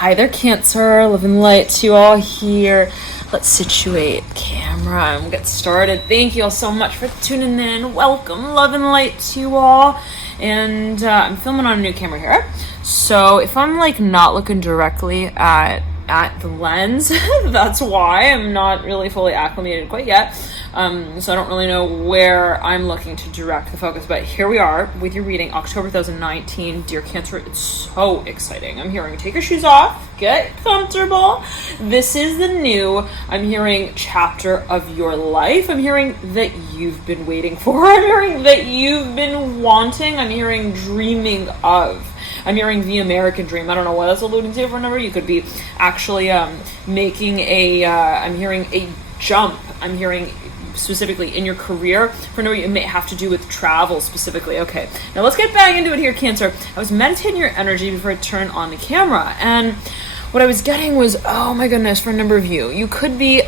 Hi there, Cancer. Love and light to you all here. Let's situate camera and get started. Thank you all so much for tuning in. Welcome, love and light to you all. And I'm filming on a new camera here. So if I'm like not looking directly at the lens, that's why. I'm not really fully acclimated quite yet. So I don't really know where I'm looking to direct the focus, but here we are with your reading, October 2019. Dear Cancer, it's so exciting. I'm hearing take your shoes off, get comfortable. This is the new, I'm hearing, chapter of your life. I'm hearing that you've been waiting for. I'm hearing that you've been wanting. I'm hearing dreaming of. I'm hearing the American dream. I don't know what that's alluding to for a number. You could be actually making I'm hearing a jump. I'm hearing specifically in your career. For no, it may have to do with travel specifically. Okay, now let's get back into it here, Cancer. I was meditating your energy before I turned on the camera, and what I was getting was, oh my goodness, for a number of you could be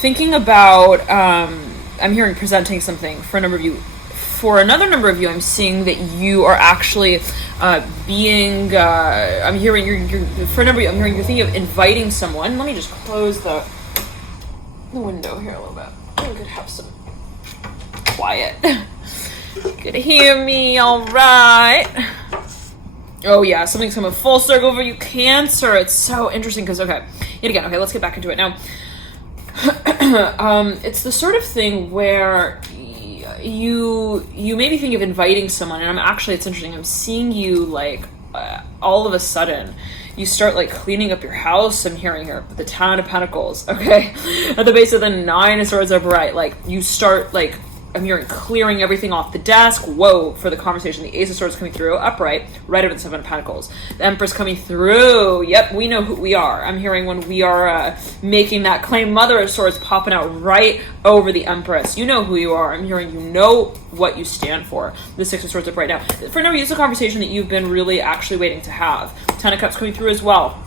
thinking about, I'm hearing presenting something for a number of you. For another number of you, I'm seeing that you are actually being, I'm hearing you're for a number of you, I'm hearing you're thinking of inviting someone. Let me just close the window here a little bit. We could have some quiet. You could hear me all right. Oh yeah, something's coming full circle for you, Cancer. It's so interesting because, okay, yet again, okay, let's get back into it now. It's the sort of thing where you maybe think of inviting someone, and it's interesting, I'm seeing you like all of a sudden you start like cleaning up your house. I'm hearing here the Ten of Pentacles, okay, at the base of the Nine of Swords upright, like you start like, I'm hearing clearing everything off the desk. Whoa, for the conversation. The Ace of Swords coming through, upright, right over the Seven of Pentacles. The Empress coming through. Yep, we know who we are. I'm hearing when we are making that claim, Mother of Swords popping out right over the Empress. You know who you are. I'm hearing you know what you stand for. The Six of Swords upright now. For a number of you, it's a conversation that you've been really actually waiting to have. Ten of Cups coming through as well.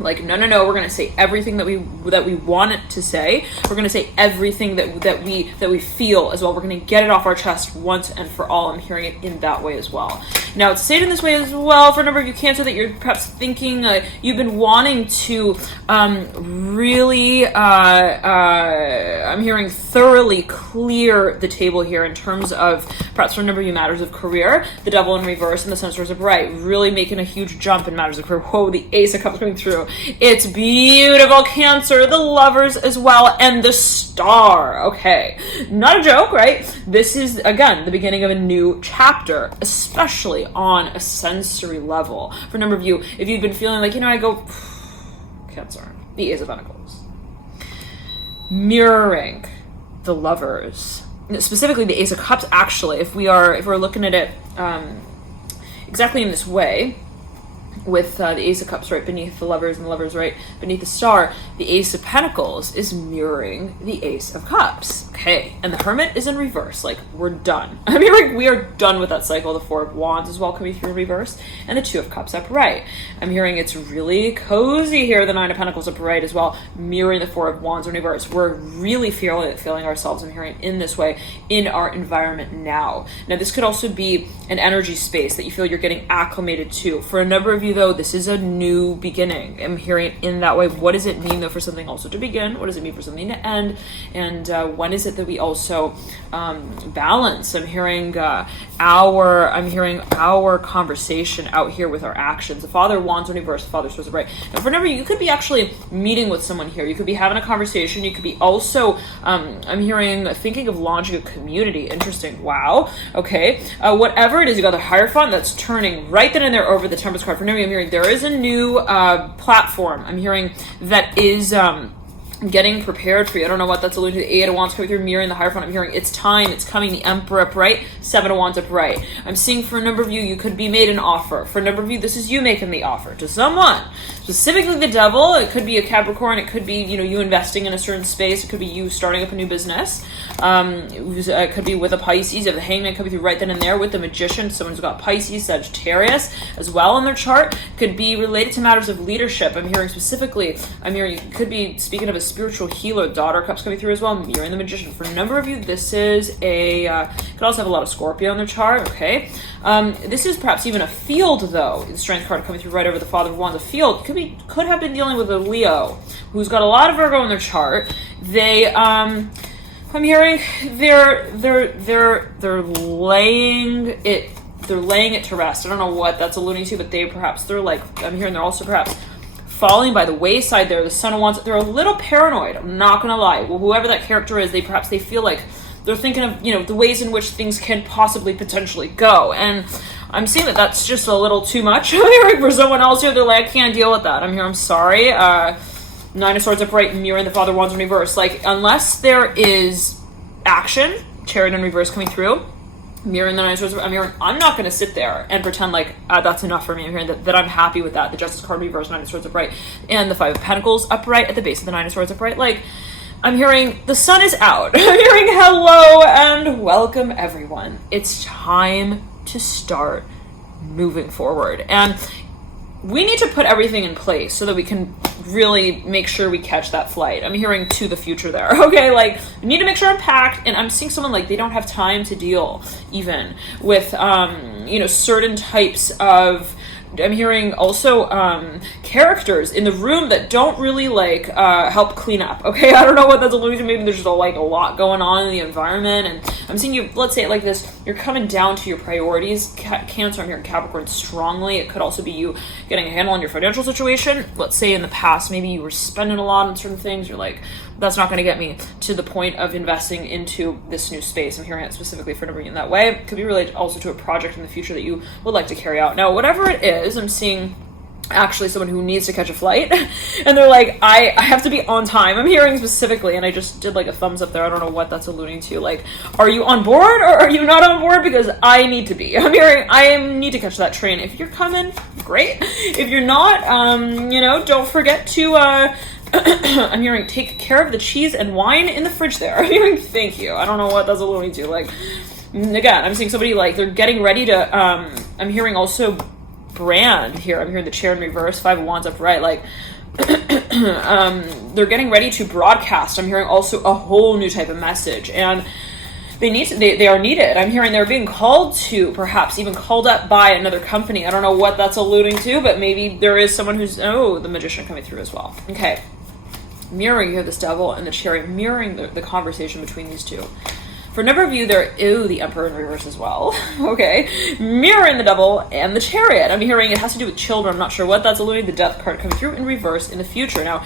Like, no, we're going to say everything that we want it to say. We're going to say everything that we feel as well. We're going to get it off our chest once and for all. I'm hearing it in that way as well. Now, it's stated in this way as well for a number of you, Cancer, that you're perhaps thinking, you've been wanting to really, I'm hearing thoroughly clear the table here in terms of perhaps for a number of you matters of career, the Devil in reverse and the Sun of Swords upright, really making a huge jump in matters of career. Whoa, the Ace of Cups coming through. It's beautiful, Cancer, the Lovers as well, and the Star. Okay, not a joke, right? This is, again, the beginning of a new chapter, especially on a sensory level. For a number of you, if you've been feeling like, I go, Cancer, the Ace of Pentacles. Mirroring the Lovers. Specifically the Ace of Cups, actually, if we're looking at it exactly in this way, with the Ace of Cups right beneath the Lovers and the Lovers right beneath the Star, the Ace of Pentacles is mirroring the Ace of Cups. Okay, and the Hermit is in reverse. Like, we're done. I mean, like, we are done with that cycle. The Four of Wands as well coming through in reverse, and the Two of Cups upright. I'm hearing it's really cozy here. The Nine of Pentacles upright as well, mirroring the Four of Wands in reverse. We're really feeling ourselves, I'm hearing, in this way in our environment now. Now, this could also be an energy space that you feel you're getting acclimated to. For a number of you, though, this is a new beginning. I'm hearing it in that way. What does it mean, though, for something also to begin? What does it mean for something to end? And when is it that we also balance? I'm hearing our conversation out here with our actions. The Father of Wands in reverse, the Father of Swords upright. Now, for a number of you could be actually meeting with someone here. You could be having a conversation. You could be also, I'm hearing, thinking of launching a community. Interesting. Wow. Okay. Whatever it is, you got the Hierophant that's turning right then and there over the Temperance card. For a number of you, I'm hearing there is a new platform. I'm hearing that is getting prepared for you. I don't know what that's alluding to. The Eight of Wands coming through, mirroring the Hierophant. I'm hearing it's time, it's coming. The Emperor upright, Seven of Wands upright. I'm seeing for a number of you could be made an offer. For a number of you, this is you making the offer to someone. Specifically the Devil. It could be a Capricorn. It could be, you investing in a certain space. It could be you starting up a new business. It could be with a Pisces. You have the Hangman coming through right then and there with the Magician. Someone who's got Pisces, Sagittarius as well in their chart. Could be related to matters of leadership. I'm hearing specifically, you could be speaking of a spiritual healer, daughter cups coming through as well, mirroring the magician. For a number of you, this is could also have a lot of Scorpio in their chart, okay? This is perhaps even a field, though. The strength card coming through right over the Father of Wands. A field could have been dealing with a Leo who's got a lot of Virgo in their chart. They, I'm hearing they're laying it to rest. I don't know what that's alluding to, but I'm hearing they're also perhaps falling by the wayside there. The Sun of Wands, they're a little paranoid. I'm not gonna lie. Well, whoever that character is, they feel like they're thinking of, the ways in which things can possibly potentially go. And I'm seeing that that's just a little too much. I'm hearing for someone else here, they're like, I can't deal with that. I'm sorry. Nine of Swords upright, mirroring the Father of Wands in reverse. Like, unless there is action, Chariot in reverse coming through, mirroring the Nine of Swords, I'm not going to sit there and pretend like that's enough for me. I'm hearing that I'm happy with that. The Justice card reverse, Nine of Swords upright, and the Five of Pentacles upright at the base of the Nine of Swords upright. Like, I'm hearing the sun is out. I'm hearing hello and welcome everyone. It's time to start moving forward. And we need to put everything in place so that we can really make sure we catch that flight. I'm hearing to the future there. Okay, like, we need to make sure I'm packed, and I'm seeing someone like they don't have time to deal even with certain types of, I'm hearing also characters in the room that don't really help clean up. Okay, I don't know what that's alluding to. Maybe there's just a lot going on in the environment, and I'm seeing you, let's say it like this, you're coming down to your priorities. Cancer, I'm hearing Capricorn strongly. It could also be you getting a handle on your financial situation. Let's say in the past, maybe you were spending a lot on certain things. You're like, that's not going to get me to the point of investing into this new space. I'm hearing it specifically for number in that way. It could be related also to a project in the future that you would like to carry out. Now, whatever it is, I'm seeing actually someone who needs to catch a flight and they're like, I have to be on time. I'm hearing specifically, and I just did like a thumbs up there. I don't know what that's alluding to. Like, are you on board or are you not on board? Because I need to be. I'm hearing I need to catch that train. If you're coming, great. If you're not, don't forget to I'm hearing take care of the cheese and wine in the fridge there. I'm hearing thank you. I don't know what that's alluding to. Like, again, I'm seeing somebody like they're getting ready to I'm hearing also brand here. I'm hearing the chair in reverse, Five of Wands upright, like they're getting ready to broadcast. I'm hearing also a whole new type of message, and they are needed. I'm hearing they're being called to, perhaps even called up by another company. I don't know what that's alluding to, but maybe there is someone who's the magician coming through as well. Okay, mirroring here this devil and the chariot, mirroring the conversation between these two. For a number of you, the Emperor in reverse as well. Okay. Mirroring the devil and the chariot. I'm hearing it has to do with children. I'm not sure what that's alluding to. The death card coming through in reverse in the future. Now,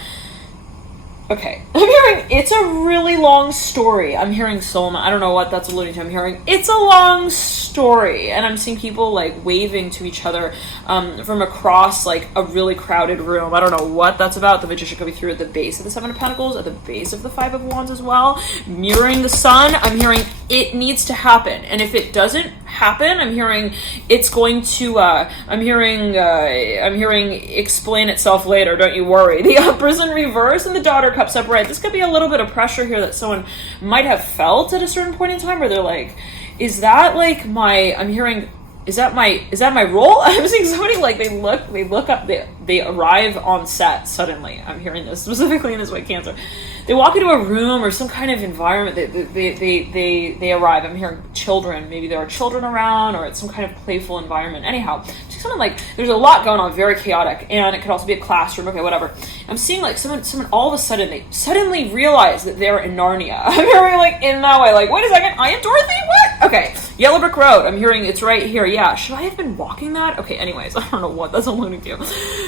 okay. I'm hearing it's a really long story. I'm hearing Solma. I don't know what that's alluding to. I'm hearing it's a long story. And I'm seeing people like waving to each other from across like a really crowded room. I don't know what that's about. The magician coming through at the base of the Seven of Pentacles, at the base of the Five of Wands as well. Mirroring the sun. I'm hearing it needs to happen. And if it doesn't happen, I'm hearing it's going to, I'm hearing explain itself later. Don't you worry. The Empress in reverse and the Daughter Cups upright. This could be a little bit of pressure here that someone might have felt at a certain point in time where they're like, is that like my, I'm hearing, is that my role? I'm seeing somebody like they look up, they arrive on set suddenly. I'm hearing this specifically in this way, Cancer. They walk into a room or some kind of environment. They arrive. I'm hearing children. Maybe there are children around, or it's some kind of playful environment. Anyhow, someone like there's a lot going on, very chaotic, and it could also be a classroom. Okay, whatever. I'm seeing like someone all of a sudden they suddenly realize that they're in Narnia. I'm hearing like in that way, like wait a second, I am Dorothy. What? Okay, Yellow Brick Road. I'm hearing it's right here. Yeah, should I have been walking that? Okay. Anyways, I don't know what that's alluding to.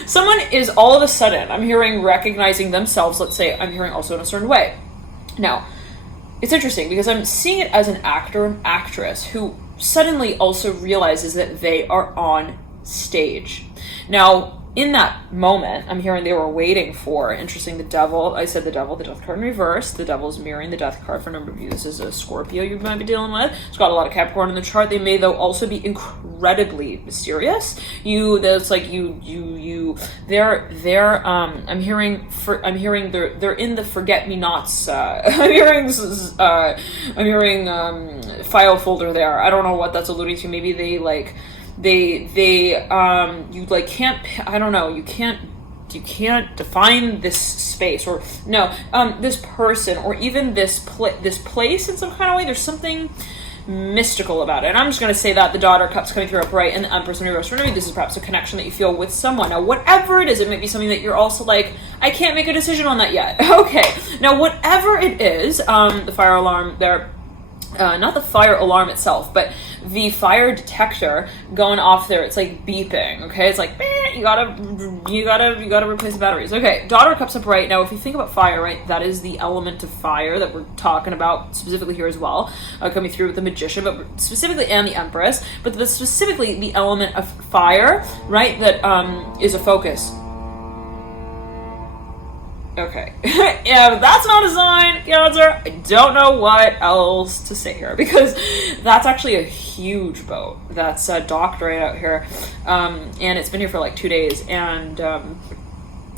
Someone is all of a sudden. I'm hearing recognizing themselves. Let's say I'm hearing also in a certain way. Now, it's interesting because I'm seeing it as an actor and actress who suddenly also realizes that they are on stage. Now, in that moment, I'm hearing they were waiting for, interesting, the devil. I said the devil, the death card in reverse. The devil is mirroring the death card for a number of you. This is a Scorpio you might be dealing with. It's got a lot of Capricorn in the chart. They may, though, also be incredibly mysterious. I'm hearing they're in the forget-me-nots. I'm hearing file folder there. I don't know what that's alluding to. Maybe they like, you like can't, I don't know, you can't define this space, or no, this person, or even this place in some kind of way. There's something mystical about it. And I'm just going to say that the Daughter of Cups coming through upright and the Empress in reverse. This is perhaps a connection that you feel with someone. Now, whatever it is, it might be something that you're also like, I can't make a decision on that yet. Okay. Now, whatever it is, the fire alarm there, not the fire alarm itself, but the fire detector going off there, it's like beeping, okay? It's like, you gotta replace the batteries. Okay, Daughter of Cups upright. Now, if you think about fire, right, that is the element of fire that we're talking about specifically here as well, coming through with the Magician, but specifically, and the Empress, but specifically the element of fire, right, that is a focus. Okay. Yeah, that's not a sign, Cancer. I don't know what else to say here, because that's actually a huge boat that's docked right out here, and it's been here for like 2 days, and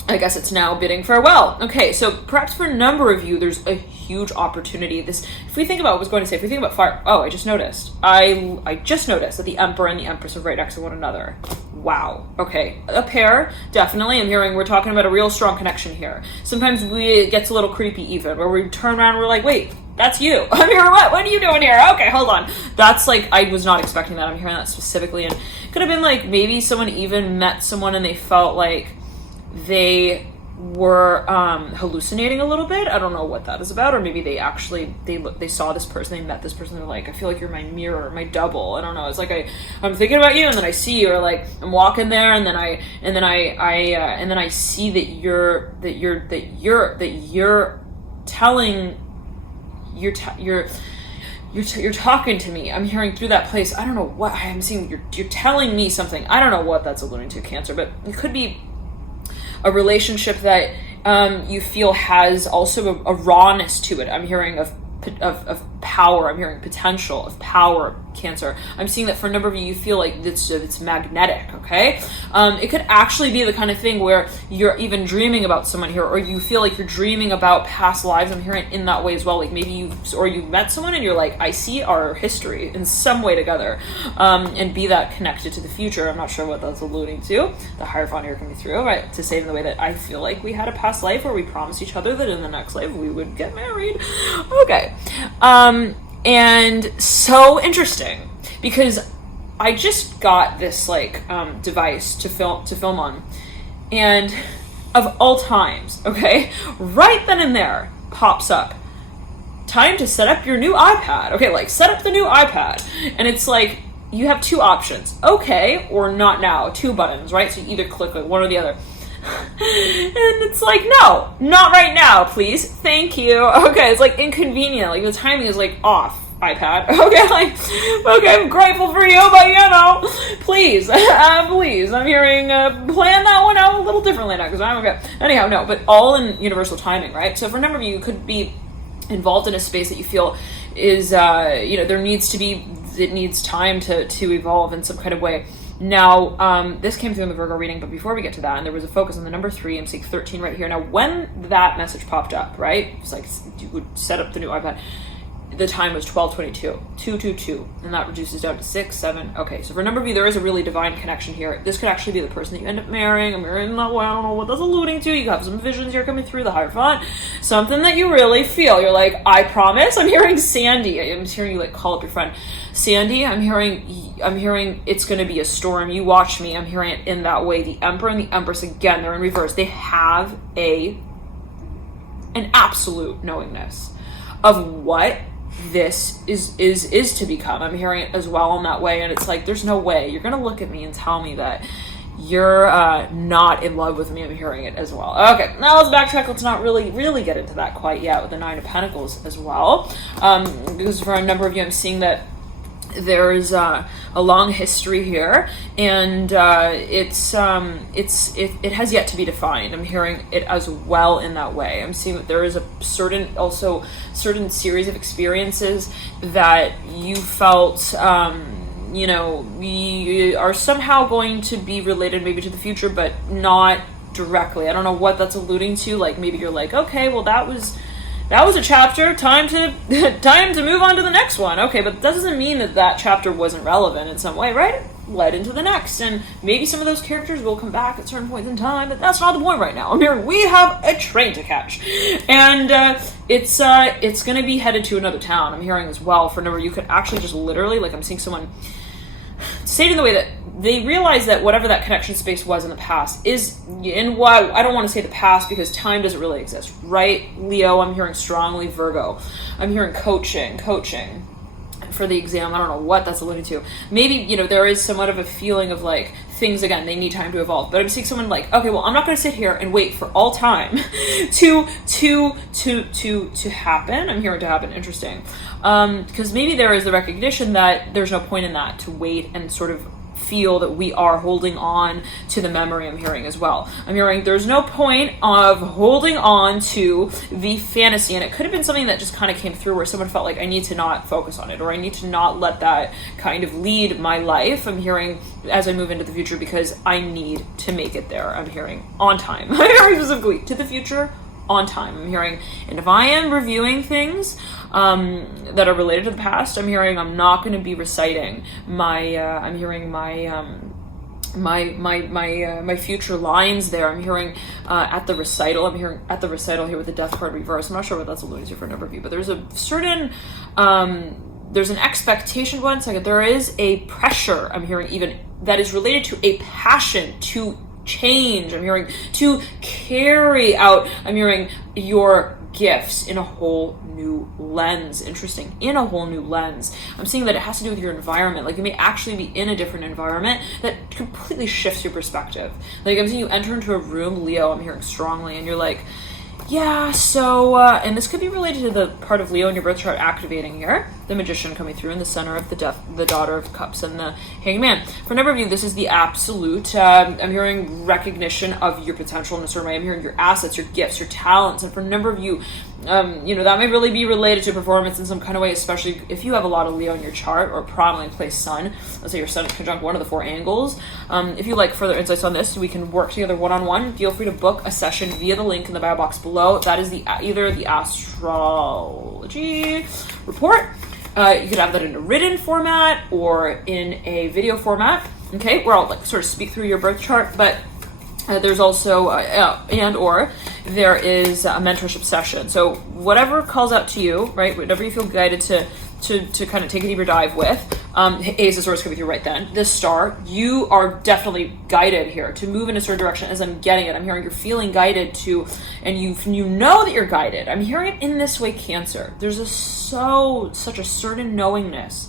I guess it's now bidding farewell. Okay, so perhaps for a number of you, there's a huge opportunity. If we think about what I was going to say, if we think about fire, I just noticed. I just noticed that the Emperor and the Empress are right next to one another. Wow. Okay. A pair, definitely. I'm hearing we're talking about a real strong connection here. Sometimes it gets a little creepy even, where we turn around and we're like, wait, that's you. I'm here, what are you doing here? Okay, hold on. That's like, I was not expecting that. I'm hearing that specifically. And it could have been like, maybe someone even met someone and they felt like they were hallucinating a little bit. I don't know what that is about. Or maybe they actually they saw this person, they met this person, they're like, I feel like you're my mirror, my double. I don't know. It's like I'm thinking about you and then I see you, or like I'm walking there and then I see that you're telling you're talking to me. I'm hearing through that place. I don't know what I'm seeing. You're telling me something. I don't know what that's alluding to, Cancer, but it could be a relationship that you feel has also a rawness to it. I'm hearing of power. I'm hearing potential of power, Cancer. I'm seeing that for a number of you, you feel like it's magnetic, okay? It could actually be the kind of thing where you're even dreaming about someone here, or you feel like you're dreaming about past lives. I'm hearing it in that way as well. Like maybe you met someone and you're like, I see our history in some way together, and be that connected to the future. I'm not sure what that's alluding to. The Hierophant here coming through, right? To say in the way that I feel like we had a past life where we promised each other that in the next life we would get married. Okay. And so interesting, because I just got this like device to film on, and of all times, okay, right then and there pops up, time to set up your new iPad. Okay, like set up the new iPad, and it's like you have two options, okay or not now, 2 buttons, right? So you either click like one or the other. And it's like, no, not right now, please. Thank you. Okay, it's like inconvenient. Like the timing is like off, iPad. Okay, like, okay, I'm grateful for you, but please, please. I'm hearing, plan that one out a little differently now, because I'm okay. Anyhow, no, but all in universal timing, right? So for a number of you, you could be involved in a space that you feel is, it needs time to evolve in some kind of way. Now, this came through in the Virgo reading, but before we get to that, and there was a focus on the number 3, I'm seeing 13 right here. Now, when that message popped up, right, it's like you would set up the new iPad, the time was 12:22, 222, and that reduces down to 6, 7. Okay, so for a number of you, there is a really divine connection here. This could actually be the person that you end up marrying. I'm marrying that way. I don't know what that's alluding to. You have some visions here coming through the Hierophant, something that you really feel. You're like, I promise. I'm hearing Sandy. I'm hearing you like call up your friend. Sandy, I'm hearing it's going to be a storm. You watch me. I'm hearing it in that way. The Emperor and the Empress, again, they're in reverse. They have an absolute knowingness of what this is to become. I'm hearing it as well in that way, and it's like, there's no way you're going to look at me and tell me that you're not in love with me. I'm hearing it as well. Okay, now let's backtrack. Let's not really get into that quite yet with the 9 of Pentacles as well, because for a number of you, I'm seeing that there's a long history here, and it has yet to be defined. I'm hearing it as well in that way. I'm seeing that there is a certain series of experiences that you felt we are somehow going to be related maybe to the future, but not directly. I don't know what that's alluding to. Like maybe you're like, okay, well that was that was a chapter, time to move on to the next one. Okay, but that doesn't mean that chapter wasn't relevant in some way, right? It led into the next, and maybe some of those characters will come back at certain points in time, but that's not the point right now. I'm hearing we have a train to catch, and it's going to be headed to another town. I'm hearing as well. For a number, you could actually just literally, like, I'm seeing someone say it in the way that they realize that whatever that connection space was in the past is, and why I don't want to say the past because time doesn't really exist, right? Leo, I'm hearing strongly. Virgo, I'm hearing coaching for the exam. I don't know what that's alluding to. Maybe, there is somewhat of a feeling of like things, again, they need time to evolve, but I'm seeing someone like, okay, well, I'm not going to sit here and wait for all time to happen. I'm hearing to happen. Interesting. Because maybe there is the recognition that there's no point in that, to wait and sort of feel that we are holding on to the memory. I'm hearing as well. I'm hearing there's no point of holding on to the fantasy, and it could have been something that just kind of came through where someone felt like I need to not focus on it, or I need to not let that kind of lead my life. I'm hearing as I move into the future because I need to make it there. I'm hearing on time. I'm hearing specifically to the future on time. I'm hearing, and if I am reviewing things that are related to the past, I'm hearing I'm not going to be reciting my I'm hearing my future lines there. I'm hearing at the recital. I'm hearing at the recital here with the death card reverse. I'm not sure what that's alluding to for a number of you, but there's a certain there's an expectation. One second, there is a pressure. I'm hearing even that is related to a passion to change. I'm hearing to carry out. I'm hearing your gifts in a whole new lens. Interesting. In a whole new lens. I'm seeing that it has to do with your environment. Like you may actually be in a different environment that completely shifts your perspective. Like I'm seeing you enter into a room, Leo, I'm hearing strongly, and you're like, yeah, so, and this could be related to the part of Leo in your birth chart activating here, the Magician coming through in the center of the Daughter of Cups and the Hangman. For a number of you, this is the absolute, I'm hearing recognition of your potential in a certain way. I'm hearing your assets, your gifts, your talents, and for a number of you, that may really be related to performance in some kind of way, especially if you have a lot of Leo in your chart or prominently placed Sun. Let's say your Sun is conjunct one of the 4 angles. If you like further insights on this, we can work together one-on-one. Feel free to book a session via the link in the bio box below. That is either the astrology report. You could have that in a written format or in a video format. Okay, where I'll sort of speak through your birth chart, but there's also, or there is a mentorship session. So whatever calls out to you, right? Whatever you feel guided to kind of take a deeper dive with. Ace of Swords coming through right then. This star, you are definitely guided here to move in a certain direction as I'm getting it. I'm hearing you're feeling guided to, and you know that you're guided. I'm hearing it in this way, Cancer. There's such a certain knowingness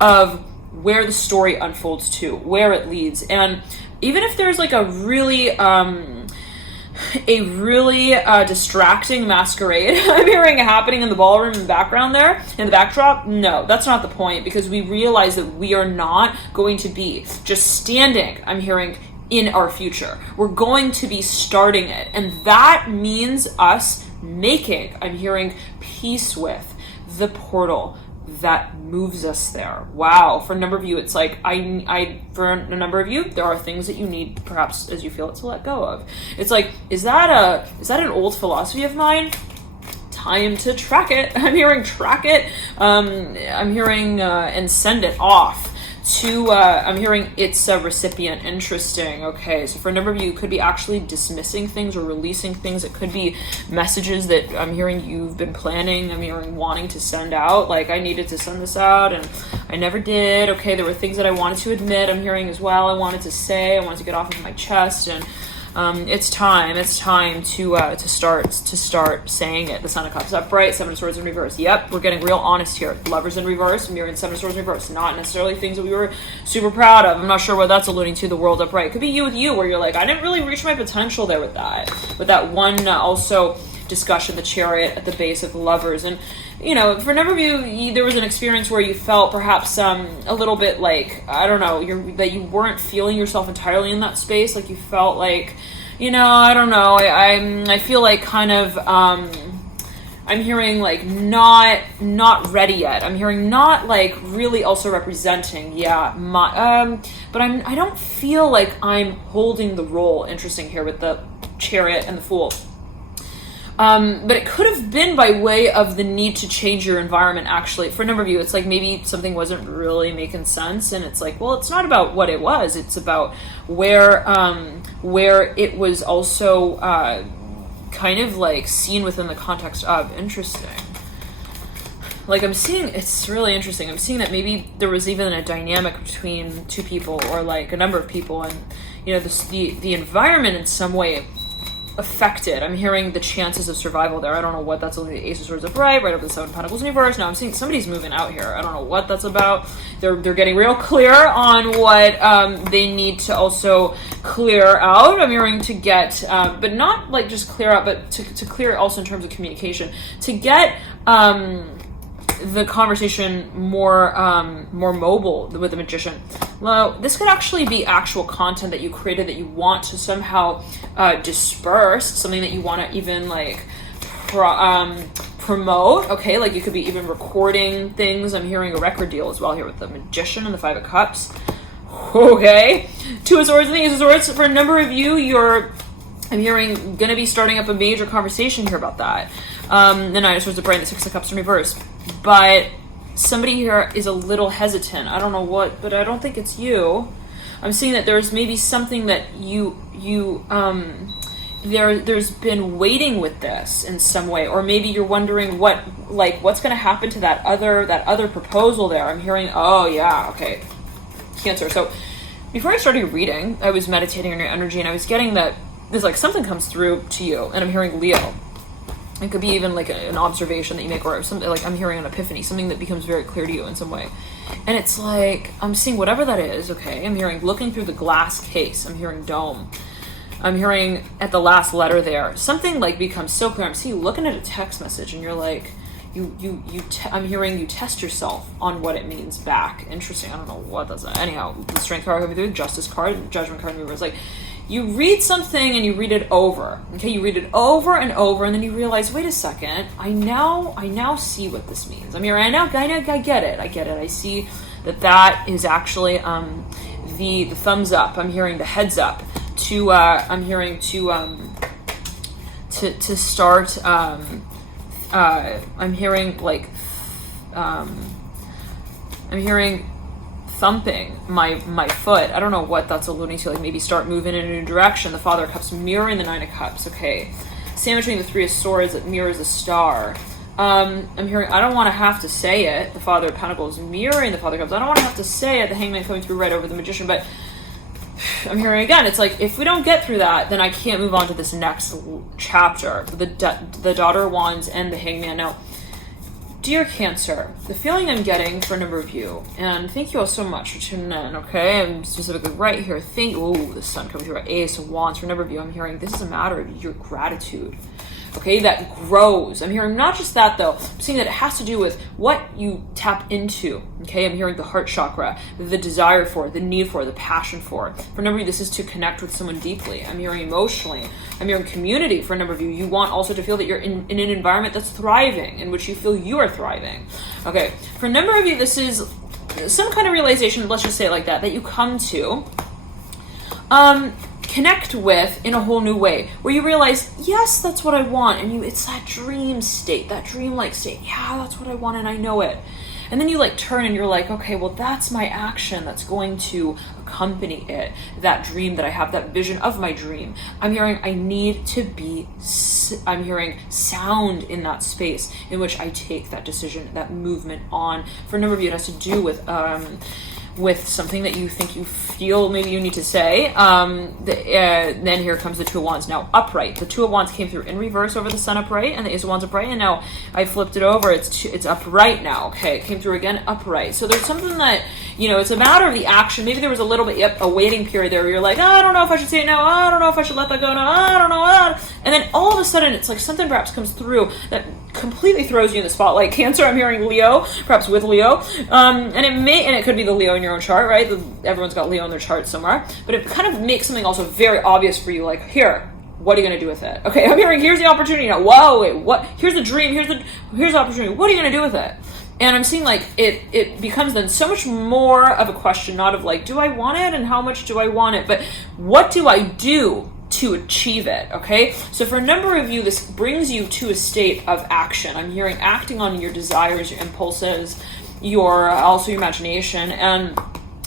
of where the story unfolds to, where it leads. And even if there's like a really distracting masquerade I'm hearing happening in the ballroom in the background there, in the backdrop, no, that's not the point, because we realize that we are not going to be just standing, I'm hearing, in our future. We're going to be starting it, and that means us making, I'm hearing, peace with the portal that moves us there. Wow. For a number of you, it's like, for a number of you, there are things that you need, perhaps as you feel it, to let go of. It's like, is that an old philosophy of mine? Time to track it. I'm hearing track it. I'm hearing, and send it off to, I'm hearing it's a recipient. Interesting. Okay. So for a number of you, it could be actually dismissing things or releasing things. It could be messages that I'm hearing you've been planning. I'm hearing wanting to send out. Like, I needed to send this out and I never did. Okay. There were things that I wanted to admit. I'm hearing as well. I wanted to say, I wanted to get off of my chest, and it's time to start saying it. The Sun of Cups upright, Seven of Swords in reverse. Yep, we're getting real honest here. Lovers in reverse, mirroring Seven of Swords in reverse. Not necessarily things that we were super proud of. I'm not sure what that's alluding to. The World upright. Could be you with you, where you're like, I didn't really reach my potential there with that. With that one also discussion, the Chariot at the base of the Lovers. And for a number of you, there was an experience where you felt perhaps a little bit like, I don't know, that you weren't feeling yourself entirely in that space. Like you felt like, I don't know, I feel like kind of, I'm hearing like not ready yet. I'm hearing not like really also representing, but I don't feel like I'm holding the role. Interesting here with the Chariot and the Fool. But it could have been by way of the need to change your environment, actually. For a number of you, it's like maybe something wasn't really making sense, and it's like, well, it's not about what it was. It's about where it was also kind of like seen within the context of. Interesting. Like I'm seeing, it's really interesting. I'm seeing that maybe there was even a dynamic between two people or like a number of people, and the environment in some way affected. I'm hearing the chances of survival there. I don't know what that's looking at. The Ace of Swords upright, right over the Seven of Pentacles in reverse. Now I'm seeing somebody's moving out here. I don't know what that's about. They're getting real clear on what they need to also clear out. I'm hearing to get, but not like just clear out, but to clear also in terms of communication. To get the conversation more mobile with the Magician. Well, this could actually be actual content that you created that you want to somehow disperse, something that you want to even like promote. Okay, like you could be even recording things. I'm hearing a record deal as well here with the Magician and the Five of Cups. Okay, Two of Swords and the Ace of Swords. For a number of you, I'm hearing going to be starting up a major conversation here about that. The Nine of Swords upright and the Six of Cups in reverse. But somebody here is a little hesitant. I don't know what, but I don't think it's you. I'm seeing that there's maybe something that there's been waiting with this in some way, or maybe you're wondering what's going to happen to that other proposal there. I'm hearing, oh yeah, okay, Cancer. So before I started reading, I was meditating on your energy, and I was getting that there's like something comes through to you, and I'm hearing Leo. It could be even like an observation that you make, or something like I'm hearing an epiphany, something that becomes very clear to you in some way. And it's like, I'm seeing whatever that is, okay? I'm hearing looking through the glass case. I'm hearing dome. I'm hearing at the last letter something like becomes so clear. I'm seeing you looking at a text message, and you're like, I'm hearing you test yourself on what it means back. Interesting. I don't know what that's. Anyhow, the Strength card coming through, Justice card, Judgment card mover. It's like, you read something and you read it over. Okay, you read it over and over, and then you realize, wait a second, I now see what this means. I mean, I get it. I see that is actually the thumbs up. I'm hearing the heads up to I'm hearing to start. I'm hearing like I'm hearing thumping my foot. I don't know what that's alluding to. Like maybe start moving in a new direction. The Father of Cups mirroring the Nine of Cups. Okay, sandwiching the Three of Swords that mirrors a star. I'm hearing, I don't want to have to say it. The Father of Pentacles mirroring the Father of Cups. I don't want to have to say it. The Hangman coming through right over the Magician. But I'm hearing again, it's like, if we don't get through that, then I can't move on to this next chapter. The Daughter of Wands and the Hangman. Now, dear Cancer, the feeling I'm getting for a number of you, and thank you all so much for tuning in, okay? I'm specifically right here. The Sun coming through, Ace of Wands. For a number of you, I'm hearing this is a matter of your gratitude. Okay, that grows. I'm hearing not just that though. I'm seeing that it has to do with what you tap into. Okay, I'm hearing the heart chakra, the desire for, the need for, the passion for. For a number of you, this is to connect with someone deeply. I'm hearing emotionally. I'm hearing community. For a number of you, you want also to feel that you're in an environment that's thriving, in which you feel you are thriving. Okay, for a number of you, this is some kind of realization, let's just say it like that you come to. Connect with in a whole new way, where you realize, yes, that's what I want, and it's that dream state, that dreamlike state. Yeah, that's what I want, and I know it. And then you like turn and you're like, okay, well, that's my action that's going to accompany it, that dream that I have, that vision of my dream. I'm hearing I need to be, I'm hearing sound in that space in which I take that decision, that movement on. For a number of you, it has to do with something that you think you feel maybe you need to say. Then here comes the Two of Wands. Now, upright. The Two of Wands came through in reverse over the Sun upright, and the Ace of Wands upright, and now I flipped it over. It's upright now. Okay, it came through again, upright. So there's something that, it's a matter of the action. Maybe there was a little bit, a waiting period there where you're like, oh, I don't know if I should say it now. Oh, I don't know if I should let that go now. Oh, I don't know. And then all of a sudden, it's like something perhaps comes through that completely throws you in the spotlight. Cancer, I'm hearing Leo, perhaps with Leo. And it could be the Leo in your own chart, right? Everyone's got Leo in their chart somewhere. But it kind of makes something also very obvious for you, like, here, what are you going to do with it? Okay, I'm hearing, here's the opportunity now. Whoa, wait, what? Here's the dream, here's the opportunity. What are you going to do with it? And I'm seeing like it becomes then so much more of a question, not of like, do I want it and how much do I want it? But what do I do to achieve it, okay? So for a number of you, this brings you to a state of action. I'm hearing acting on your desires, your impulses, your imagination, and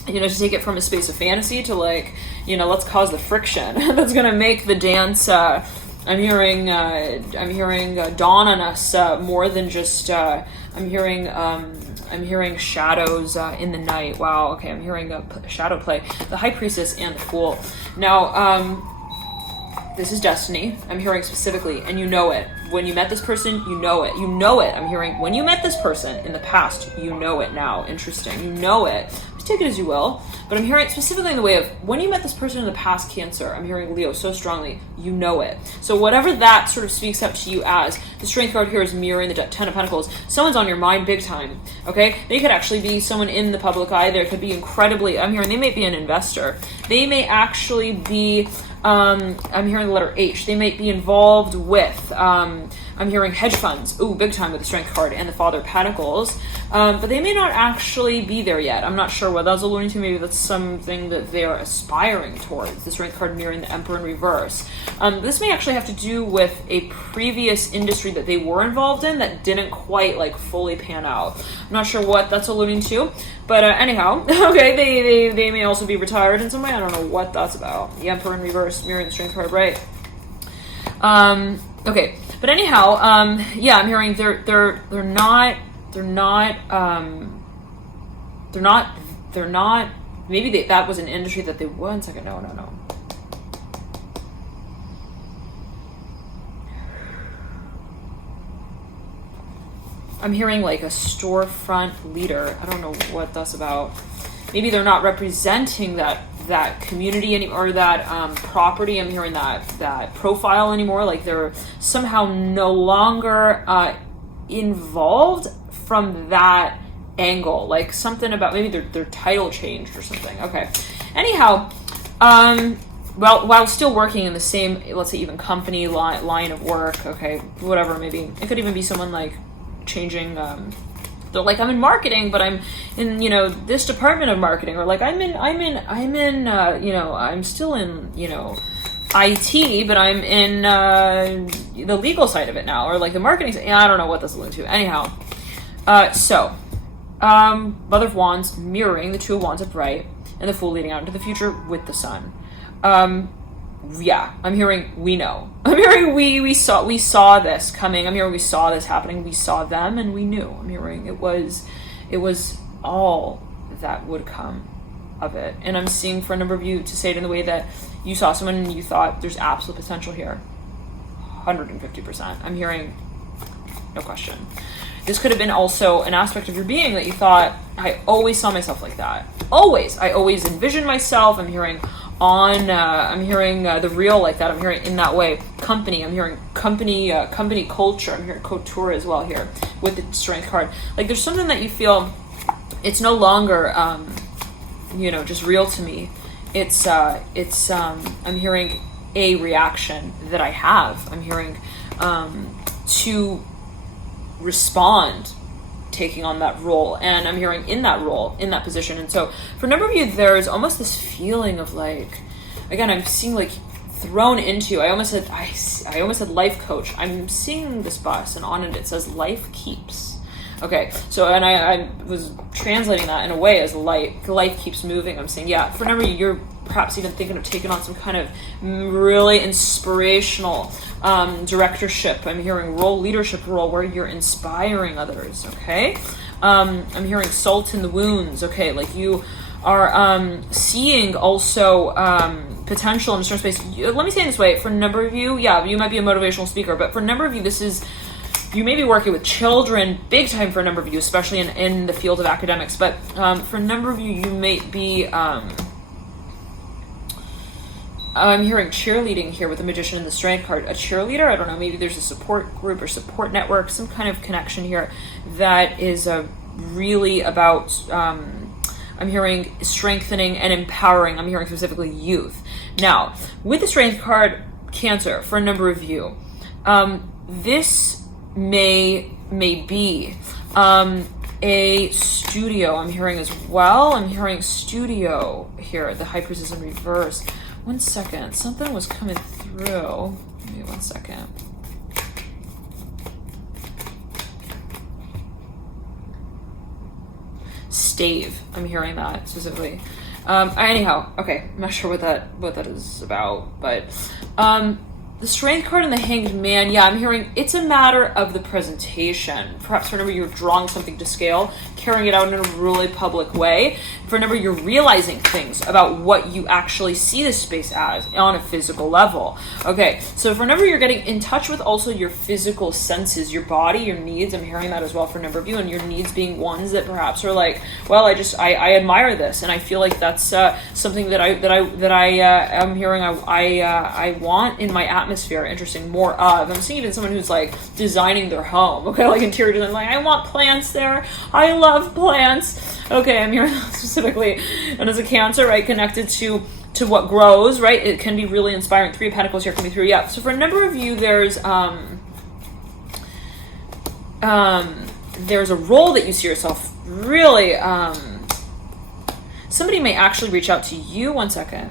to take it from a space of fantasy to like, let's cause the friction that's gonna make the dance. I'm hearing dawn on us more than just. I'm hearing shadows in the night. Wow. Okay. I'm hearing a shadow play. The High Priestess and the Fool. Now, this is destiny. I'm hearing specifically, and you know it. When you met this person, you know it. You know it. I'm hearing when you met this person in the past, you know it now. Interesting. You know it. Just take it as you will. But I'm hearing specifically in the way of when you met this person in the past, Cancer. I'm hearing Leo so strongly. You know it. So whatever that sort of speaks up to you as, the Strength card here is mirroring the Ten of Pentacles. Someone's on your mind big time. Okay? They could actually be someone in the public eye. There could be incredibly, I'm hearing they may be an investor. They may actually be, I'm hearing the letter H. They might be involved with, I'm hearing hedge funds. Ooh, big time with the Strength card and the Father of Pentacles. But they may not actually be there yet. I'm not sure what that's alluding to. Maybe that's something that they are aspiring towards. The Strength card mirroring the Emperor in reverse. This may actually have to do with a previous industry that they were involved in that didn't quite like fully pan out. I'm not sure what that's alluding to. But anyhow, okay, they may also be retired in some way. I don't know what that's about. The Emperor in reverse mirroring the Strength card, right? Okay, but anyhow, yeah, I'm hearing they're not. Maybe that was an industry that they. 1 second, no. I'm hearing like a storefront leader. I don't know what that's about. Maybe they're not representing that community or that property. I'm hearing that profile anymore. Like they're somehow no longer involved from that angle. Like something about maybe their title changed or something. Okay. Anyhow, well, while still working in the same, let's say even company line of work. Okay, whatever. Maybe it could even be someone like changing. They're like, I'm in marketing, but I'm in, this department of marketing, or like I'm still in, IT, but I'm in the legal side of it now, or like the marketing side. I don't know what that's alluding to. Anyhow, Mother of Wands mirroring the Two of Wands upright and the Fool leading out into the future with the Sun. Yeah, I'm hearing we know. I'm hearing we saw this coming. I'm hearing we saw this happening. We saw them and we knew. I'm hearing it was all that would come of it. And I'm seeing for a number of you to say it in the way that you saw someone and you thought there's absolute potential here. 150%. I'm hearing no question. This could have been also an aspect of your being that you thought, I always saw myself like that. Always. I always envisioned myself. I'm hearing the real like that. I'm hearing in that way. Company. I'm hearing company culture. I'm hearing couture as well here with the Strength card. Like there's something that you feel it's no longer, just real to me. It's I'm hearing a reaction that I have. I'm hearing, to respond taking on that role, and I'm hearing in that role, in that position. And so for a number of you, there's almost this feeling of like, again, I'm seeing like thrown into, I almost said life coach. I'm seeing this bus and on it says life keeps. Okay, so, and I was translating that in a way as life keeps moving. I'm saying, yeah, for a number of you, you're perhaps even thinking of taking on some kind of really inspirational directorship. I'm hearing leadership role where you're inspiring others. Okay, I'm hearing salt in the wounds. Okay, like you are seeing also potential in a certain space. Let me say it this way: for a number of you, yeah, you might be a motivational speaker, but for a number of you, you may be working with children big time for a number of you, especially in the field of academics. But for a number of you, you may be. I'm hearing cheerleading here with the Magician and the Strength card. A cheerleader, I don't know, maybe there's a support group or support network, some kind of connection here that is really about, I'm hearing strengthening and empowering. I'm hearing specifically youth. Now, with the Strength card, Cancer, for a number of you, this may be a studio. I'm hearing as well. I'm hearing studio here. The High Priestess in reverse. 1 second. Something was coming through. Give me 1 second. Stave. I'm hearing that specifically. Anyhow, okay. I'm not sure what that is about, but the Strength card and the Hanged Man, yeah, I'm hearing it's a matter of the presentation. Perhaps whenever you're drawing something to scale, carrying it out in a really public way. For whenever you're realizing things about what you actually see this space as on a physical level. Okay, so for whenever you're getting in touch with also your physical senses, your body, your needs, I'm hearing that as well for a number of you, and your needs being ones that perhaps are like, well, I admire this, and I feel like that's something that I'm hearing I want in my atmosphere. Interesting, more of. I'm seeing even someone who's like designing their home. Okay, like interior design, like I want plants there. I love plants. Okay, I'm hearing specifically, and as a Cancer, right, connected to what grows, right? It can be really inspiring. 3 of Pentacles here coming through. Yeah. So for a number of you, there's a role that you see yourself really. Somebody may actually reach out to you. 1 second.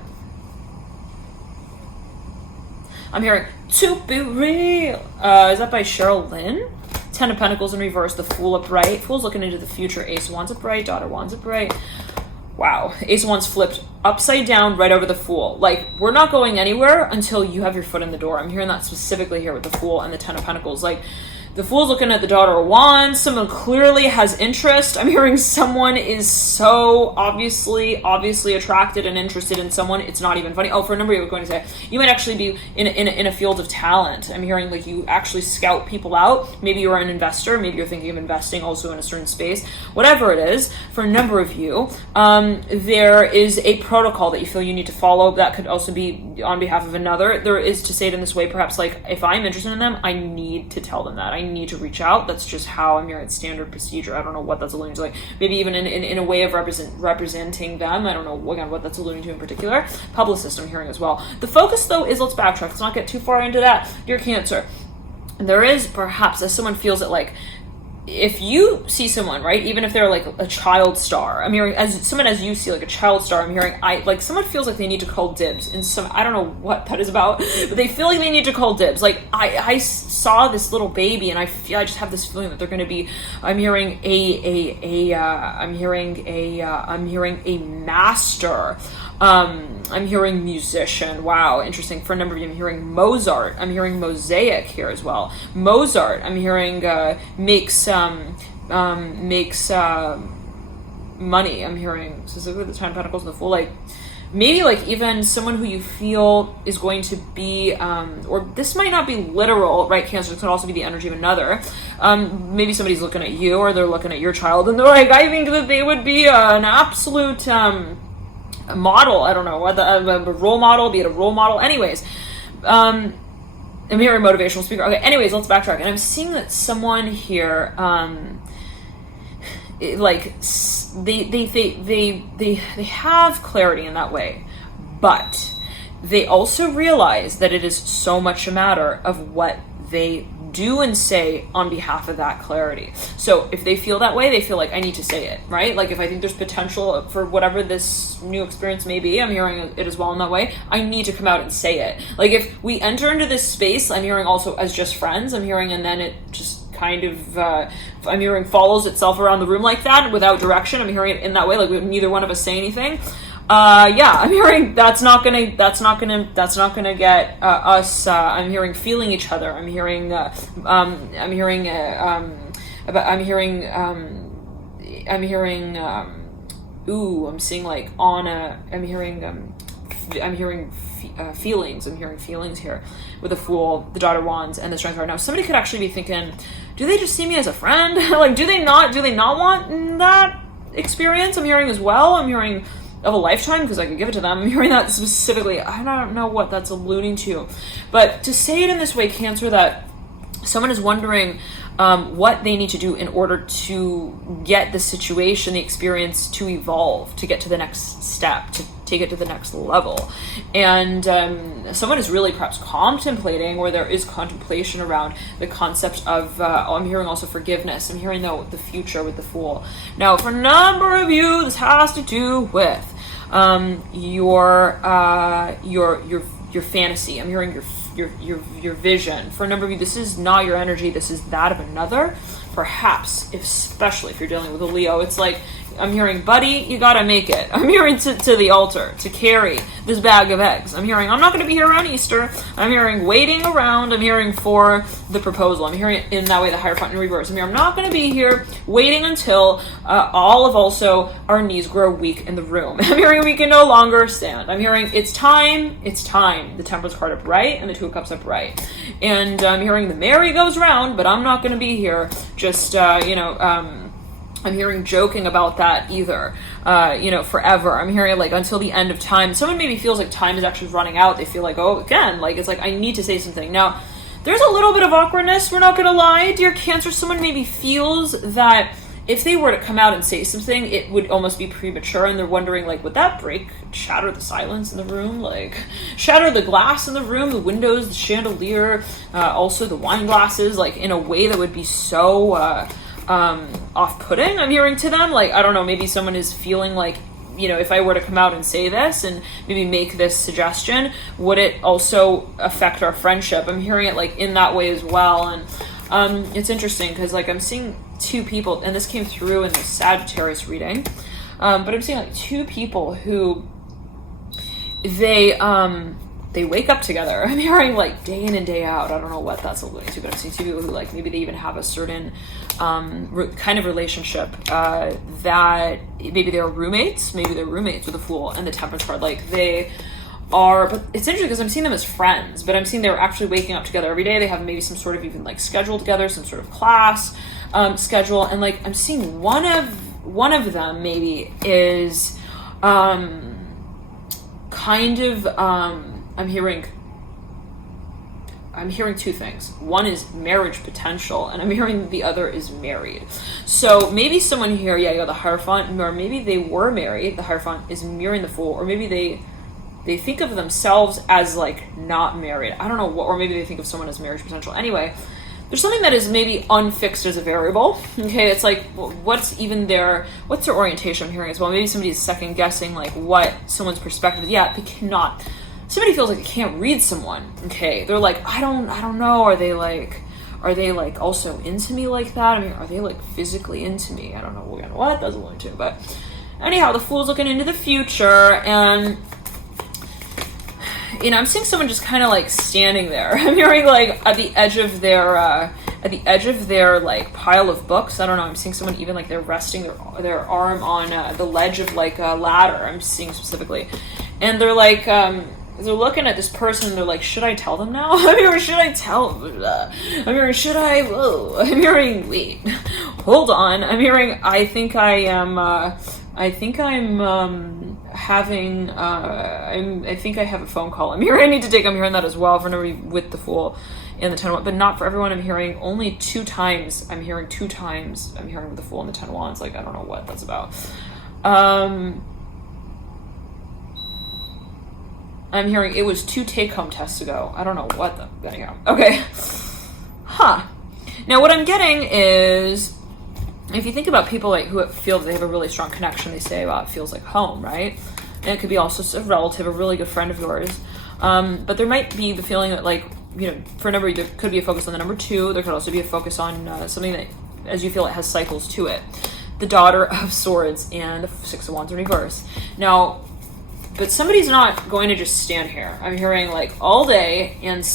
I'm hearing "To Be Real." Is that by Cheryl Lynn? 10 of Pentacles in reverse, the Fool upright. Fool's looking into the future. Ace of Wands upright, Daughter Wands upright. Wow. Ace of Wands flipped upside down right over the Fool. Like, we're not going anywhere until you have your foot in the door. I'm hearing that specifically here with the Fool and the 10 of Pentacles. Like, the Fool's looking at the Daughter of Wands. Someone clearly has interest. I'm hearing someone is so obviously attracted and interested in someone. It's not even funny. Oh, for a number of you, I'm going to say, you might actually be in a field of talent. I'm hearing like you actually scout people out. Maybe you're an investor. Maybe you're thinking of investing also in a certain space. Whatever it is, for a number of you, there is a protocol that you feel you need to follow. That could also be on behalf of another. There is, to say it in this way, perhaps like if I'm interested in them, I need to tell them that. I need to reach out. That's just how I'm hearing standard procedure. I don't know what that's alluding to. Like maybe even in a way of representing them. I don't know again what that's alluding to in particular. Publicist I'm hearing as well. The focus though is, let's backtrack. Let's not get too far into that. Dear Cancer, there is perhaps, as someone feels it, like if you see someone, right, even if they're like a child star, I'm hearing as you see like a child star, I'm hearing like someone feels like they need to call dibs in some, I don't know what that is about, but they feel like they need to call dibs. Like I saw this little baby and I just have this feeling that they're going to be, I'm hearing I'm hearing a master. I'm hearing musician. Wow, interesting. For a number of you, I'm hearing Mozart. I'm hearing mosaic here as well. Mozart, I'm hearing makes money. I'm hearing specifically the 10 of Pentacles and the Fool. Like maybe like even someone who you feel is going to be, or this might not be literal, right, Cancer? It could also be the energy of another. Maybe somebody's looking at you or they're looking at your child and they're like, I think that they would be an absolute a model. I don't know, a role model, be it a role model. Anyways, I'm hearing motivational speaker. Okay, anyways, let's backtrack. And I'm seeing that someone here, like they have clarity in that way, but they also realize that it is so much a matter of what they do and say on behalf of that clarity. So if they feel that way, they feel like I need to say it, right? Like if I think there's potential for whatever this new experience may be, I'm hearing it as well in that way, I need to come out and say it. Like if we enter into this space, I'm hearing also as just friends, I'm hearing, and then it just kind of I'm hearing follows itself around the room like that without direction. I'm hearing it in that way, like neither one of us say anything. Yeah, I'm hearing that's not gonna get us. I'm hearing feeling each other. I'm hearing I'm seeing like on a. I'm hearing feelings. I'm hearing feelings here with the Fool, the Daughter of Wands, and the Strength card. Now, somebody could actually be thinking, do they just see me as a friend? Like, do they not want that experience? I'm hearing as well. I'm hearing of a lifetime because I could give it to them. I'm hearing that specifically. I don't know what that's alluding to, but to say it in this way, Cancer, that someone is wondering what they need to do in order to get the situation, the experience to evolve, to get to the next step, to take it to the next level. And someone is really perhaps contemplating, or there is contemplation around the concept of, I'm hearing also forgiveness. I'm hearing the future with the Fool. Now, for a number of you, this has to do with your fantasy. I'm hearing your vision. For a number of you, this is not your energy. This is that of another. Perhaps, especially if you're dealing with a Leo, it's like, I'm hearing, buddy, you gotta make it. I'm hearing to the altar, to carry this bag of eggs. I'm hearing, I'm not gonna be here around Easter. I'm hearing waiting around. I'm hearing for the proposal. I'm hearing in that way the Hierophant in reverse. I'm hearing, I'm not gonna be here waiting until all of also our knees grow weak in the room. I'm hearing we can no longer stand. I'm hearing it's time. The Temperance card upright and the Two of Cups upright. And I'm hearing the merry goes round, but I'm not gonna be here just, I'm hearing joking about that either, forever. I'm hearing like until the end of time. Someone maybe feels like time is actually running out. They feel like, oh, again, like it's like I need to say something. Now, there's a little bit of awkwardness, we're not going to lie. Dear Cancer, someone maybe feels that if they were to come out and say something, it would almost be premature, and they're wondering, like, would that shatter the silence in the room? Like, shatter the glass in the room, the windows, the chandelier, also the wine glasses, like, in a way that would be so off-putting, I'm hearing to them. Like, I don't know, maybe someone is feeling like, if I were to come out and say this and maybe make this suggestion, would it also affect our friendship? I'm hearing it like in that way as well. And it's interesting because like I'm seeing two people, and this came through in the Sagittarius reading, but I'm seeing like two people who they wake up together. I'm hearing like day in and day out. I don't know what that's alluding to, but I'm seeing two people who like maybe they even have a certain kind of relationship that maybe they're roommates. Maybe they're roommates with a Fool and the Temperance card. Like they are, but it's interesting because I'm seeing them as friends, but I'm seeing they're actually waking up together every day. They have maybe some sort of even like schedule together, some sort of class schedule, and like I'm seeing one of them maybe is kind of I'm hearing two things. One is marriage potential, and I'm hearing the other is married. So maybe someone here, you got the Hierophant, or maybe they were married, the Hierophant is mirroring the Fool, or maybe they think of themselves as like not married. I don't know what, or maybe they think of someone as marriage potential. Anyway, there's something that is maybe unfixed as a variable. Okay, it's like, what's their orientation? I'm hearing as well. Maybe somebody's second guessing like what someone's perspective is. Yeah, they cannot. Somebody feels like they can't read someone. Okay, they're like, I don't know. Are they like also into me like that? I mean, are they like physically into me? I don't know what that's going to. But anyhow, the Fool's looking into the future, and I'm seeing someone just kind of like standing there. I'm hearing like at the edge of their like pile of books. I don't know. I'm seeing someone even like they're resting their arm on the ledge of like a ladder. I'm seeing specifically, and they're like they're looking at this person. And they're like, should I tell them now? I'm hearing, should I tell them? I'm hearing, should I? Whoa. I'm hearing, wait, hold on. I'm hearing, I think I'm having I think I have a phone call I'm hearing that as well for nobody with the Fool and the 10 of Wands, but not for everyone. I'm hearing only two times. I'm hearing with the Fool and the 10 of Wands. Like, I don't know what that's about. I'm hearing it was 2 take-home tests ago. I don't know what anyhow. Okay. Now what I'm getting is, if you think about people like who feel that they have a really strong connection, they say, well, it feels like home, right? And it could be also a relative, a really good friend of yours. But there might be the feeling that, like, for a number, there could be a focus on the number 2. There could also be a focus on something that, as you feel, it has cycles to it. The Daughter of Swords and the 6 of Wands in reverse. Now, but somebody's not going to just stand here. I'm hearing like all day and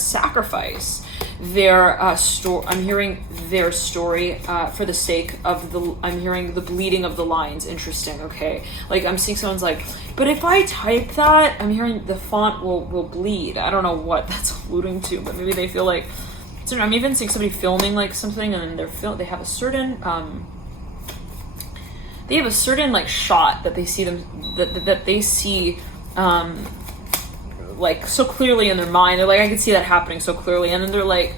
sacrifice their story. I'm hearing their story for the sake of I'm hearing the bleeding of the lines. Interesting. Okay, like I'm seeing someone's like, but if I type that, I'm hearing the font will bleed. I don't know what that's alluding to, but maybe they feel like. So I'm even seeing somebody filming like something, and they have a certain like shot that they see that they see like so clearly in their mind. They're like, I can see that happening so clearly, and then they're like,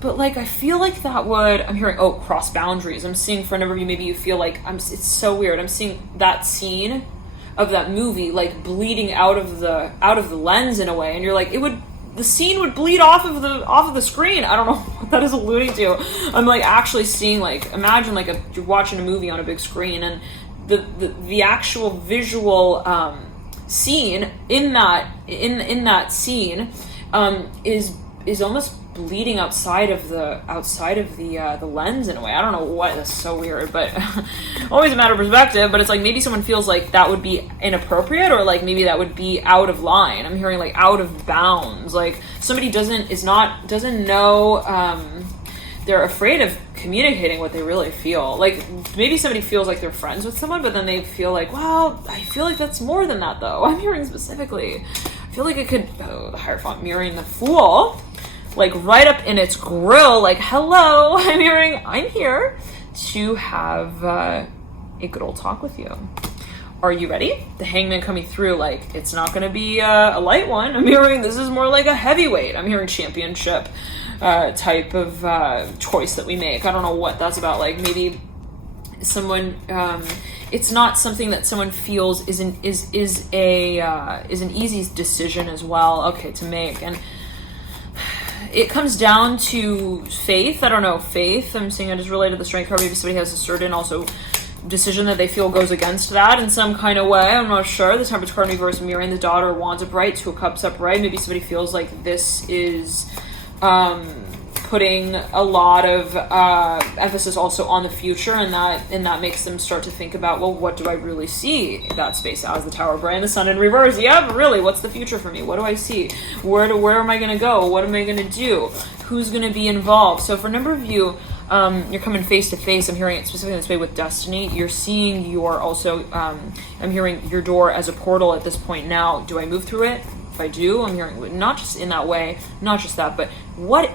but like I feel like that would. I'm hearing cross boundaries. I'm seeing for a number of you, maybe you feel like it's so weird. I'm seeing that scene of that movie like bleeding out of the lens in a way, and you're like, the scene would bleed off of the screen. I don't know what that is alluding to. I'm like actually seeing, like, imagine like you're watching a movie on a big screen, and the actual visual scene in that scene is almost bleeding outside of the lens in a way. I don't know what, that's so weird, but always a matter of perspective. But it's like maybe someone feels like that would be inappropriate, or like maybe that would be out of line. I'm hearing like out of bounds, like somebody doesn't know, they're afraid of communicating what they really feel. Like maybe somebody feels like they're friends with someone, but then they feel like, well, I feel like that's more than that though. I'm hearing specifically, I feel like it could, the Hierophant mirroring the Fool, like right up in its grill, like, hello, I'm here to have a good old talk with you. Are you ready? The Hangman coming through, like, it's not going to be a light one. I'm hearing this is more like a heavyweight. I'm hearing championship type of choice that we make. I don't know what that's about. Like maybe someone, it's not something that someone feels is an easy decision as well. Okay, to make. And it comes down to faith. I don't know, faith. I'm seeing it is related to the Strength card. Maybe somebody has a certain also decision that they feel goes against that in some kind of way. I'm not sure. The Temperance card in reverse mirroring the Daughter of Wands upright, Two of Cups upright. Maybe somebody feels like this is putting a lot of emphasis also on the future, and that makes them start to think about, well, what do I really see that space as? The Tower of Bray and the Sun in reverse. Yeah, but really, what's the future for me? What do I see? Where am I going to go? What am I going to do? Who's going to be involved? So for a number of you, you're coming face to face. I'm hearing it specifically this way with destiny. You're seeing your also, I'm hearing your door as a portal at this point now. Do I move through it? If I do, I'm hearing not just in that way, not just that, but what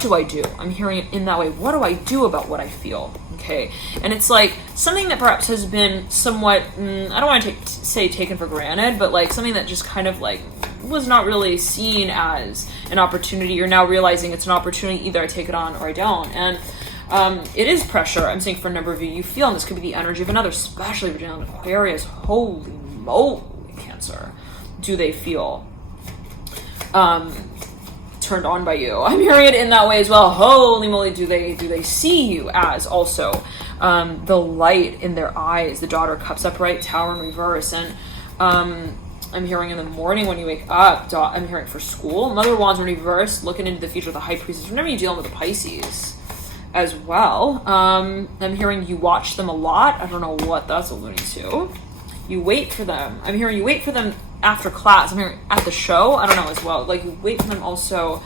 do I do? I'm hearing it in that way. What do I do about what I feel? Okay, and it's like something that perhaps has been somewhat, I don't want to say taken for granted, but like something that just kind of like was not really seen as an opportunity. You're now realizing it's an opportunity. Either I take it on or I don't, and it is pressure. I'm saying for a number of you, you feel, and this could be the energy of another, especially if you're dealing with Aquarius. Holy moly, Cancer. Do they feel turned on by you? I'm hearing it in that way as well. Holy moly, do they see you as also the light in their eyes? The Daughter of Cups upright, Tower in reverse, and I'm hearing in the morning when you wake up. I'm hearing for school, Mother of Wands in reverse, looking into the future of the High Priestess. Whenever you're dealing with the Pisces as well, I'm hearing you watch them a lot. I don't know what that's alluding to. You wait for them. I'm hearing you wait for them after class. I'm hearing at the show. I don't know as well. Like you wait for them also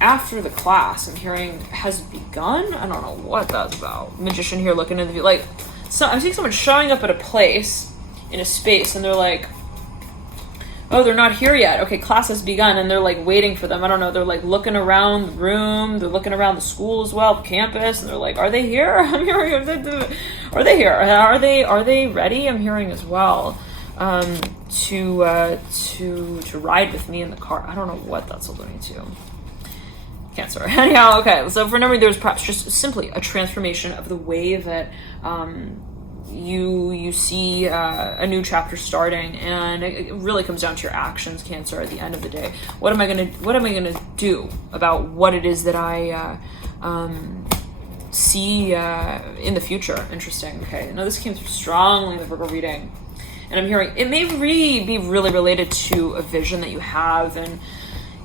after the class. I'm hearing has begun. I don't know what that's about. Magician here looking into the like. So I'm seeing someone showing up at a place in a space, and they're like, oh, they're not here yet. Okay, class has begun, and they're like waiting for them. I don't know. They're like looking around the room. They're looking around the school as well, the campus, and they're like, are they here? I'm hearing, are they here? Are they ready? I'm hearing as well. To ride with me in the car. I don't know what that's alluding to. Cancer. Anyhow, okay. So for a number, there's perhaps just simply a transformation of the way that you see a new chapter starting, and it really comes down to your actions, Cancer. At the end of the day, what am I gonna do about what it is that I see in the future? Interesting. Okay. Now this came through strongly in the Virgo reading. And I'm hearing it may be really related to a vision that you have, and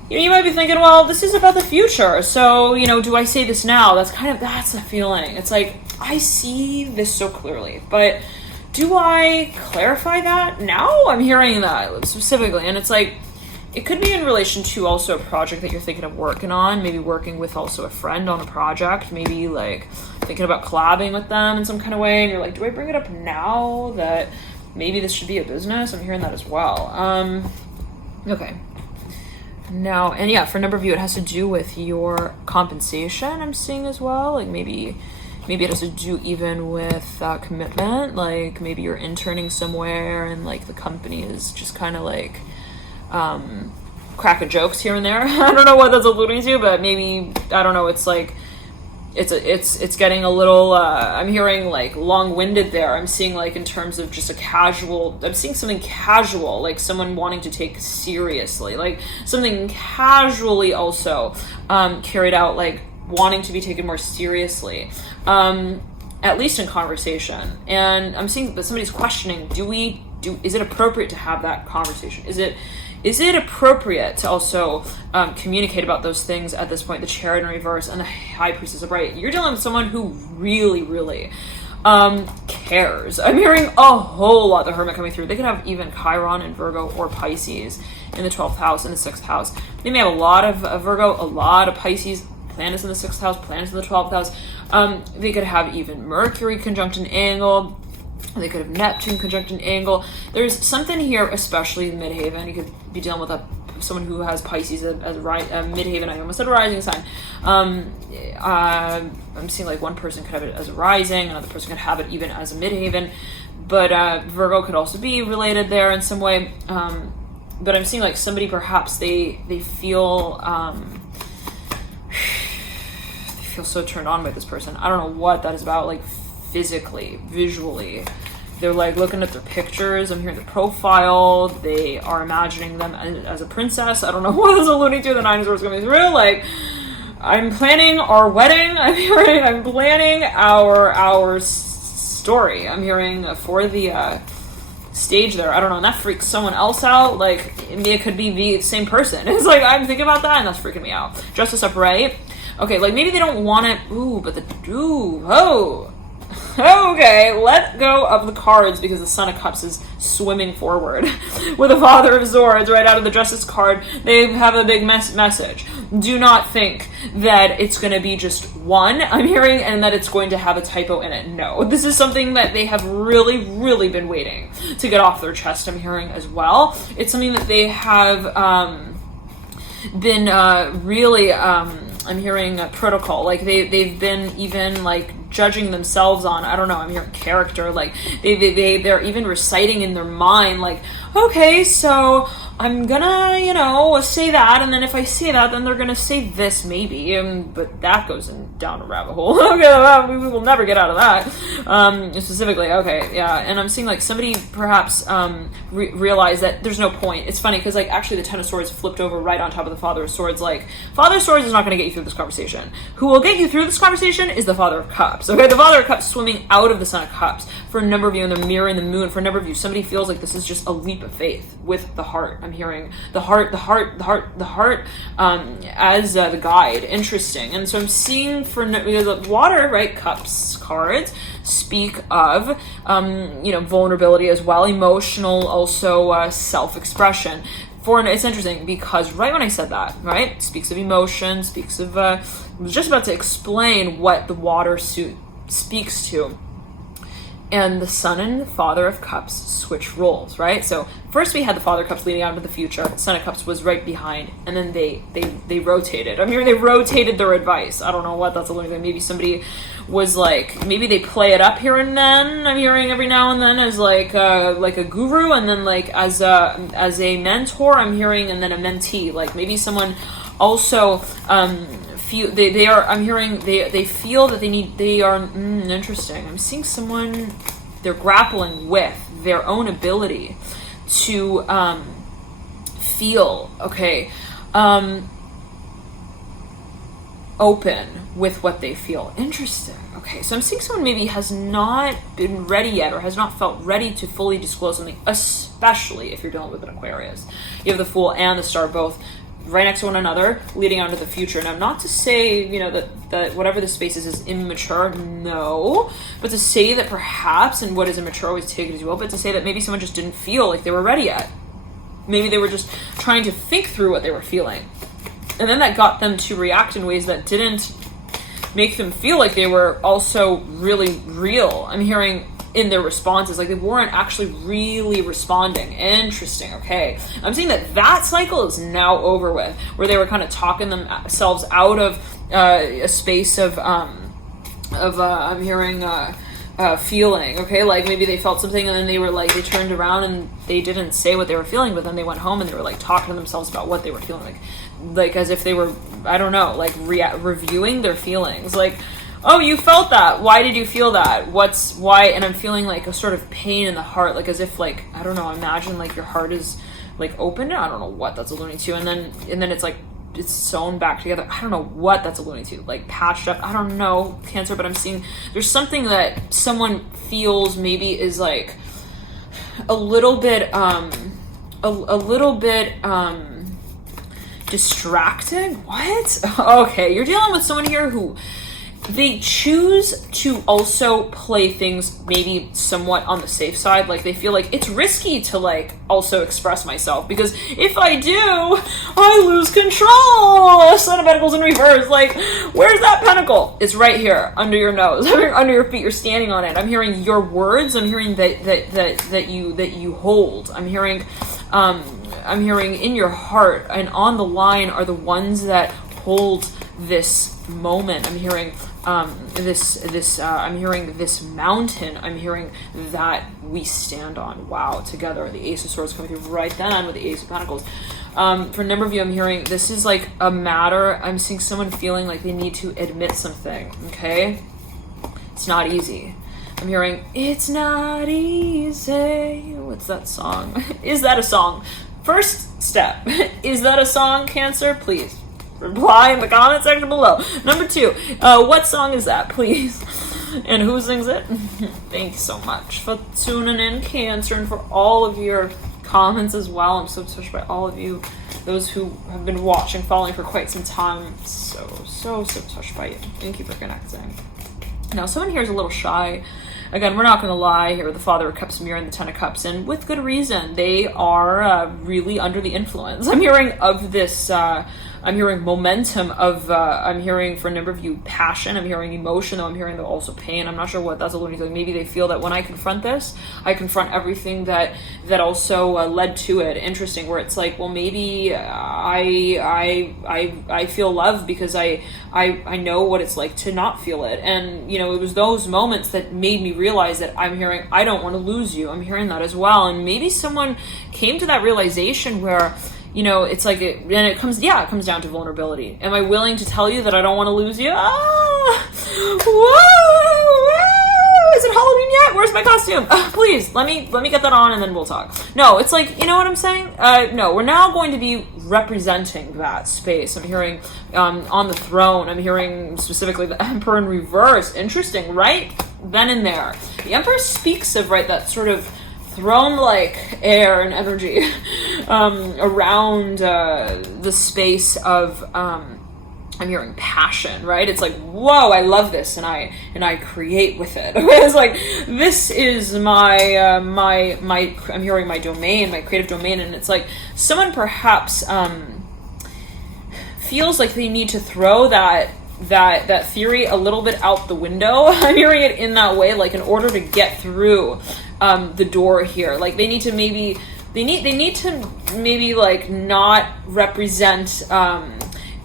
you might be thinking, well, this is about the future. So, do I say this now? That's the feeling. It's like, I see this so clearly, but do I clarify that now? I'm hearing that specifically, and it's like, it could be in relation to also a project that you're thinking of working on, maybe working with also a friend on a project, maybe like thinking about collabing with them in some kind of way, and you're like, do I bring it up now that maybe this should be a business? I'm hearing that as well. Okay. Now, and yeah, for a number of you, it has to do with your compensation, I'm seeing as well. Like maybe it has to do even with commitment. Like maybe you're interning somewhere and like the company is just kind of like cracking jokes here and there. I don't know what that's alluding to, but maybe, I don't know, it's like, it's getting a little, I'm hearing like long-winded there. I'm seeing like in terms of just I'm seeing something casual, like someone wanting to take seriously, like something casually also carried out, like wanting to be taken more seriously. at least in conversation. And I'm seeing that somebody's questioning, is it appropriate to have that conversation? Is it appropriate to also communicate about those things at this point? The Chariot in reverse and the High Priestess upright. You're dealing with someone who really, really cares. I'm hearing a whole lot. The Hermit coming through. They could have even Chiron in Virgo or Pisces in the 12th house and the 6th house. They may have a lot of Virgo, a lot of Pisces, planets in the 6th house, planets in the 12th house. They could have even Mercury conjunct an angle. They could have Neptune conjunct an angle. There's something here, especially in Midhaven. You could be dealing with someone who has Pisces as Midhaven. I almost said a rising sign. I'm seeing like one person could have it as a rising, another person could have it even as a Midhaven. But Virgo could also be related there in some way. But I'm seeing like somebody perhaps they feel so turned on by this person. I don't know what that is about, like physically, visually. They're like looking at their pictures. I'm hearing the profile. They are imagining them as a princess. I don't know what is alluding to. The Nine of Swords coming through. Like, I'm planning our wedding. I'm planning our story. I'm hearing for the stage there. I don't know. And that freaks someone else out. Like, it could be the same person. It's like, I'm thinking about that and that's freaking me out. Justice upright. Okay, like maybe they don't want it. Okay, let go of the cards because the Son of Cups is swimming forward with the Father of Swords right out of the Justice card. They have a big message. Do not think that it's going to be just one, I'm hearing, and that it's going to have a typo in it. No, this is something that they have really, really been waiting to get off their chest, I'm hearing as well. It's something that they have been really... I'm hearing protocol, like they've been even like judging themselves on, I don't know, I'm hearing character, like they're even reciting in their mind, like, okay, so I'm gonna, say that, and then if I say that, then they're gonna say this, maybe, but that goes down a rabbit hole. Okay, we will never get out of that, specifically, okay, yeah, and I'm seeing, like, somebody perhaps, realize that there's no point. It's funny, because, like, actually the Ten of Swords flipped over right on top of the Father of Swords, like, Father of Swords is not gonna get you through this conversation. Who will get you through this conversation is the Father of Cups, okay? The Father of Cups swimming out of the Son of Cups. For a number of you, and the Mirror and the Moon, for a number of you, somebody feels like this is just a leap of faith with the heart. I'm hearing the heart as the guide. Interesting. And so I'm seeing for the water, right? Cups cards speak of, vulnerability as well, emotional, also self-expression. It's interesting because right when I said that, right, speaks of emotion, speaks of, I was just about to explain what the water suit speaks to. And the Sun and the Father of Cups switch roles, right? So first we had the Father of Cups leading out into the future. The Son of Cups was right behind, and then they rotated. I'm hearing they rotated their advice. I don't know what that's alluding to. Maybe somebody was like, maybe they play it up here and then. I'm hearing every now and then as like a guru, and then like as a mentor. I'm hearing, and then a mentee. Like maybe someone also feel they are. I'm hearing they feel that they are interesting. I'm seeing someone, they're grappling with their own ability to feel open with what they feel. Interesting. Okay, so I'm seeing someone maybe has not been ready yet, or has not felt ready to fully disclose something, especially if you're dealing with an Aquarius. You have the Fool and the Star both right next to one another, leading on to the future. Now, not to say, that whatever the space is immature, no, but to say that perhaps, and what is immature, always take it as you will, but to say that maybe someone just didn't feel like they were ready yet. Maybe they were just trying to think through what they were feeling. And then that got them to react in ways that didn't make them feel like they were also really real. I'm hearing in their responses, like they weren't actually really responding. Interesting. Okay, I'm seeing that cycle is now over with, where they were kind of talking themselves out of a space of I'm hearing feeling. Okay, like maybe they felt something and then they were like, they turned around and they didn't say what they were feeling, but then they went home and they were like talking to themselves about what they were feeling, like as if they were, I don't know, like reviewing their feelings, like, oh, you felt that. Why did you feel that? Why? And I'm feeling like a sort of pain in the heart, like as if, like, I don't know, imagine like your heart is like open. I don't know what that's alluding to. And then it's like it's sewn back together. I don't know what that's alluding to, like patched up. I don't know, Cancer, but I'm seeing there's something that someone feels maybe is like a little bit distracting. What? Okay, you're dealing with someone here who they choose to also play things maybe somewhat on the safe side. Like they feel like it's risky to like also express myself, because if I do, I lose control. Son of Pentacles in reverse. Like, where's that pentacle? It's right here under your nose, under your feet. You're standing on it. I'm hearing your words. I'm hearing that you hold. I'm hearing in your heart, and on the line are the ones that hold this moment. I'm hearing I'm hearing this mountain. I'm hearing that we stand on. Wow, together. The Ace of Swords coming through right then with the Ace of Pentacles. For a number of you, I'm hearing this is like a matter. I'm seeing someone feeling like they need to admit something. Okay, it's not easy. I'm hearing it's not easy. What's that song? Is that a song? First step. Is that a song, Cancer? Please reply in the comment section below. Number 2, what song is that, please? And who sings it? Thank you so much for tuning in, Cancer, and for all of your comments as well. I'm so touched by all of you, those who have been watching, following for quite some time. So touched by you. Thank you for connecting. Now, someone here is a little shy. Again, we're not going to lie here. The Father of Cups mirror and the Ten of Cups, and with good reason. They are really under the influence. I'm hearing of this. I'm hearing momentum of. I'm hearing for a number of you passion. I'm hearing emotion, though. I'm hearing also pain. I'm not sure what that's alluding to. Maybe they feel that when I confront this, I confront everything that also led to it. Interesting, where it's like, well, maybe I feel love because I know what it's like to not feel it, and you know, it was those moments that made me realize that I'm hearing I don't want to lose you. I'm hearing that as well, and maybe someone came to that realization where, you know, it's like it comes down to vulnerability. Am I willing to tell you that I don't want to lose you? Is it Halloween yet? Where's my costume? Please, let me get that on and then we'll talk. No, it's like, you know what I'm saying? No, we're now going to be representing that space. I'm hearing on the throne. I'm hearing specifically the Emperor in reverse. Interesting, right? Then and there. The Emperor speaks of, right, that sort of throne-like air and energy around the space of I'm hearing passion, right? It's like, whoa, I love this, and I create with it. It's like, this is my I'm hearing my domain, my creative domain, and it's like someone perhaps feels like they need to throw that theory a little bit out the window. I'm hearing it in that way, like in order to get through the door here. Like they need to maybe like not represent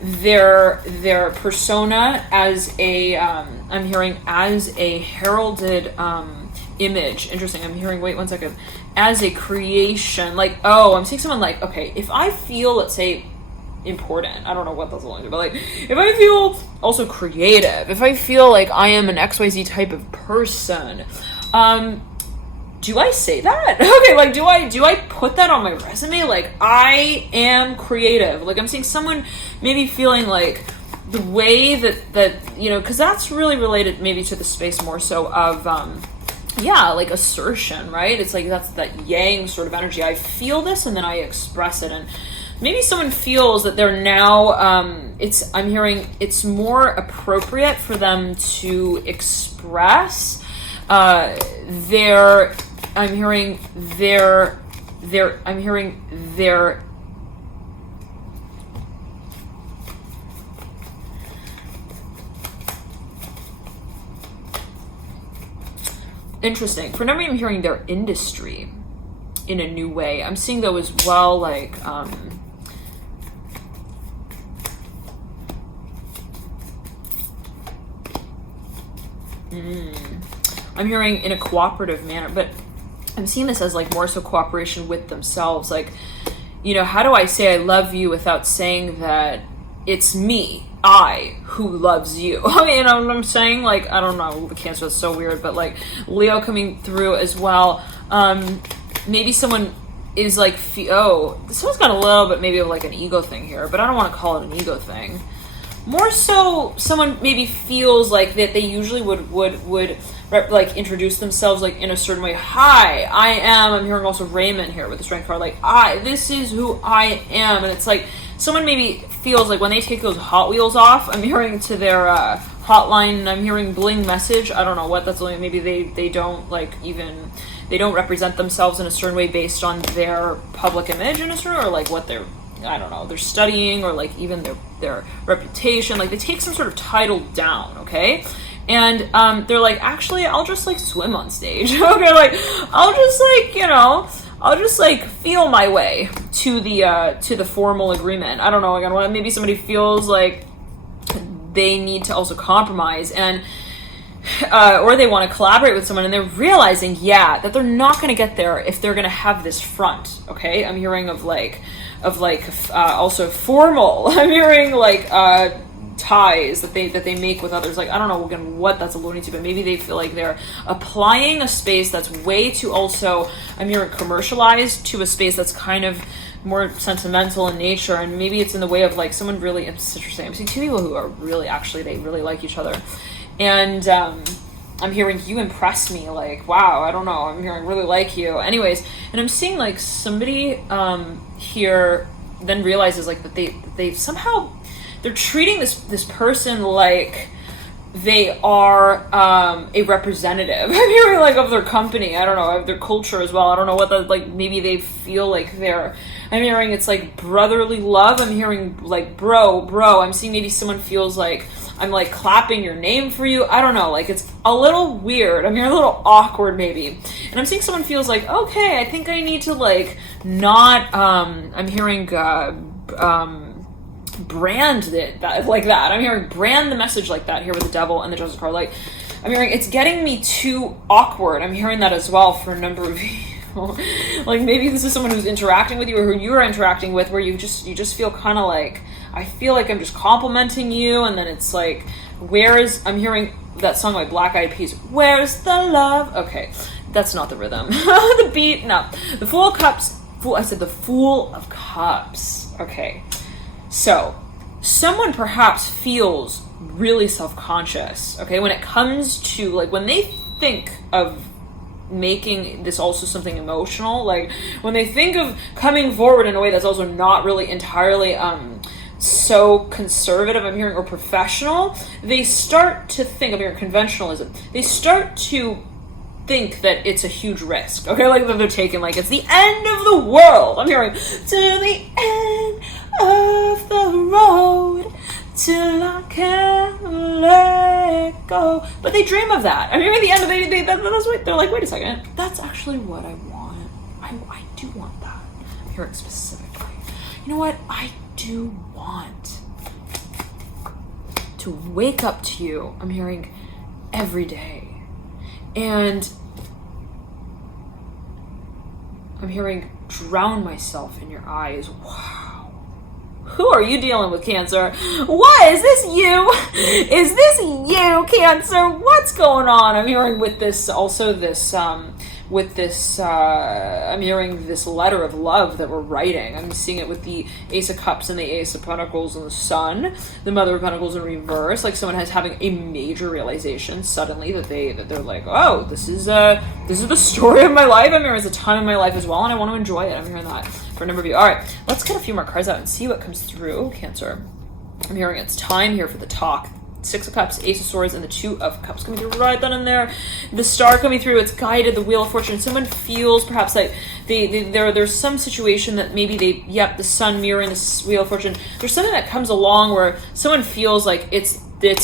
their persona as a I'm hearing as a heralded image. Interesting. I'm hearing, wait one second, as a creation. Like, oh, I'm seeing someone like, okay, if I feel, let's say, important, I don't know what that's along to, but like if I feel also creative, if I feel like I am an XYZ type of person, do I say that? Okay, like do I put that on my resume? Like, I am creative. Like, I'm seeing someone maybe feeling like the way that you know, because that's really related maybe to the space more so of like assertion, right? It's like that's that yang sort of energy. I feel this and then I express it, and maybe someone feels that they're now I'm hearing it's more appropriate for them to express their interesting. For number, I'm hearing their industry in a new way. I'm seeing though as well, like I'm hearing in a cooperative manner, but I'm seeing this as like more so cooperation with themselves. Like, you know, how do I say I love you without saying that it's me, I, who loves you? I mean, you know what I'm saying? Like, I don't know, the Cancer is so weird, but like Leo coming through as well. Maybe someone is like, this one's got a little bit maybe of like an ego thing here, but I don't want to call it an ego thing. More so, someone maybe feels like that they usually would like introduce themselves like in a certain way. Hi, I'm hearing also Raymond here with the strength card, like, this is who I am. And it's like someone maybe feels like when they take those Hot Wheels off, I'm hearing to their hotline, I'm hearing bling message. I don't know what that's like. Maybe they don't like even, they don't represent themselves in a certain way based on their public image in a certain, or like what they're, I don't know, they're studying, or like even their reputation. Like they take some sort of title down, okay? And they're like, actually, I'll just like swim on stage. Okay, like I'll just like feel my way to the formal agreement. I don't know, again, maybe somebody feels like they need to also compromise, and or they want to collaborate with someone, and they're realizing, that they're not going to get there if they're going to have this front. Okay, I'm hearing of also formal. I'm hearing like ties that they make with others. Like, I don't know again what that's alluding to, but maybe they feel like they're applying a space that's way too, also I'm hearing commercialized, to a space that's kind of more sentimental in nature, and maybe it's in the way of like someone really, it's interesting, I'm seeing two people who are really, actually, they really like each other, and I'm hearing, you impress me, like, wow, I don't know, I'm hearing really like you. Anyways, and I'm seeing like somebody here then realizes like that they somehow, they're treating this person like they are a representative. I'm hearing like of their company, I don't know, of their culture as well. I don't know what the, like, maybe they feel like they're, I'm hearing it's like brotherly love. I'm hearing like bro. I'm seeing maybe someone feels like I'm like clapping your name for you. I don't know, like it's a little weird. I'm hearing a little awkward maybe. And I'm seeing someone feels like, okay, I think I need to like not, I'm hearing brand it that, like that. I'm hearing brand the message like that here with the Devil and the Justice card. Like, I'm hearing it's getting me too awkward. I'm hearing that as well for a number of people. Like maybe this is someone who's interacting with you, or who you're interacting with, where you just feel kind of like, I feel like I'm just complimenting you, and then it's like, I'm hearing that song by Black Eyed Peas, where's the love? Okay, that's not the rhythm. The beat, no. The Fool of Cups, I said the Fool of Cups. Okay. So, someone perhaps feels really self-conscious, okay, when it comes to, like, when they think of making this also something emotional, like, when they think of coming forward in a way that's also not really entirely, so conservative, I'm hearing, or professional, they start to think, I'm hearing conventionalism, they start to think that it's a huge risk, okay, like that they're taking, like it's the end of the world. I'm hearing, to the end of the road till I can't let go. But they dream of that. I mean, at the end of the day, they're like, wait a second, that's actually what I want. I do want that. I'm hearing specifically. You know what? I do want to wake up to you. I'm hearing every day. And I'm hearing drown myself in your eyes. Wow. Who are you dealing with, Cancer? What? Is this you? Is this you, Cancer? What's going on? I'm hearing with this, also this, I'm hearing this letter of love that we're writing. I'm seeing it with the Ace of Cups and the Ace of Pentacles and the Sun, the Mother of Pentacles in reverse. Like someone has having a major realization suddenly that they're like, oh, this is the story of my life. I'm hearing it's a time in my life as well, and I want to enjoy it. I'm hearing that for a number of you. All right, let's get a few more cards out and see what comes through, Cancer. I'm hearing it's time here for the talk. Six of Cups, Ace of Swords, and the Two of Cups coming through right then and there. The Star coming through, it's guided, the Wheel of Fortune. Someone feels perhaps like there's some situation that maybe the Sun mirroring the Wheel of Fortune. There's something that comes along where someone feels like it's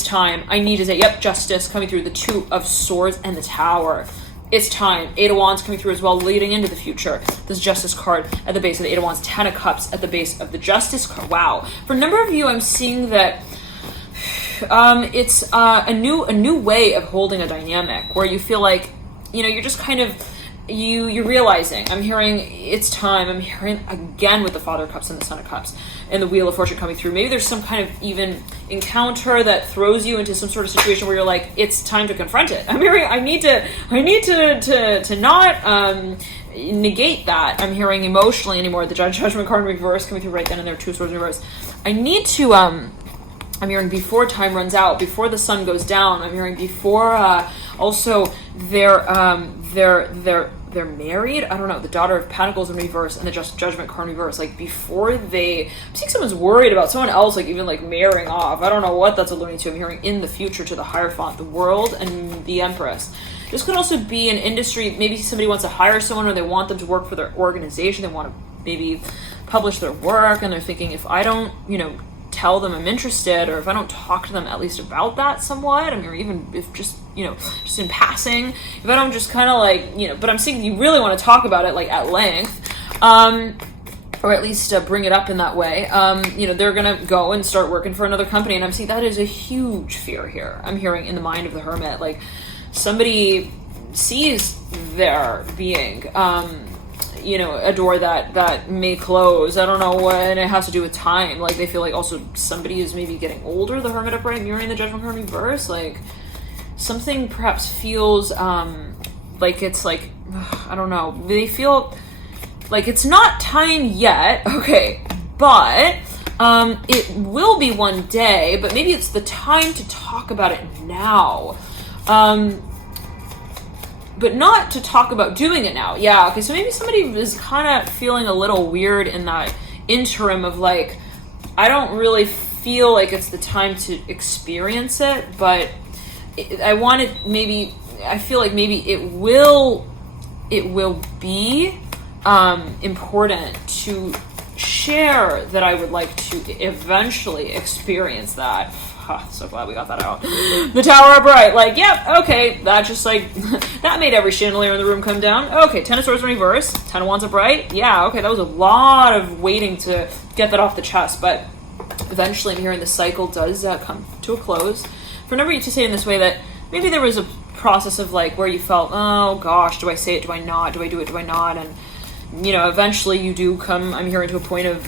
time. I need to say, Justice coming through, the Two of Swords, and the Tower. It's time. Eight of Wands coming through as well, leading into the future. This Justice card at the base of the Eight of Wands, Ten of Cups at the base of the Justice card. Wow. For a number of you, I'm seeing that it's a new way of holding a dynamic where you feel like, you're just kind of, you're realizing, I'm hearing it's time. I'm hearing again with the Father of Cups and the Son of Cups and the Wheel of Fortune coming through. Maybe there's some kind of even encounter that throws you into some sort of situation where you're like, it's time to confront it. I'm hearing, I need to not, negate that. I'm hearing emotionally anymore. The Judgment card in reverse coming through right then and there. Two Swords in reverse. I need to, I'm hearing before time runs out, before the sun goes down. I'm hearing before, also they're married. I don't know. The Daughter of Pentacles in reverse and the Judgment card in reverse. Like before I'm seeing someone's worried about someone else, like even like marrying off. I don't know what that's alluding to. I'm hearing in the future to the Hierophant, the World, and the Empress. This could also be an industry. Maybe somebody wants to hire someone, or they want them to work for their organization. They want to maybe publish their work, and they're thinking, if I don't, tell them I'm interested, or if I don't talk to them at least about that somewhat, I mean, or even if just in passing, if I don't just kind of like, but I'm saying you really want to talk about it like at length, or at least bring it up in that way, they're gonna go and start working for another company, and I'm seeing that is a huge fear here. I'm hearing in the mind of the Hermit, like somebody sees there being a door that may close. I don't know what, and it has to do with time. Like they feel like also somebody is maybe getting older. The Hermit upright mirroring the Judgment card reverse. Like something perhaps feels like it's like, I don't know. They feel like it's not time yet. Okay, but it will be one day. But maybe it's the time to talk about it now. But not to talk about doing it now. Yeah, okay, so maybe somebody is kind of feeling a little weird in that interim of like, I don't really feel like it's the time to experience it, but I feel like maybe it will be important to share that I would like to eventually experience that. So glad we got that out. The Tower upright, like, yep, okay, that just like, that made every chandelier in the room come down. Okay, Ten of Swords in reverse, Ten of Wands upright, yeah, okay, that was a lot of waiting to get that off the chest, but eventually I'm hearing the cycle does come to a close. For a number of you to say in this way that maybe there was a process of like, where you felt, oh gosh, do I say it, do I not, do I do it, do I not, and eventually you do come, I'm hearing, to a point of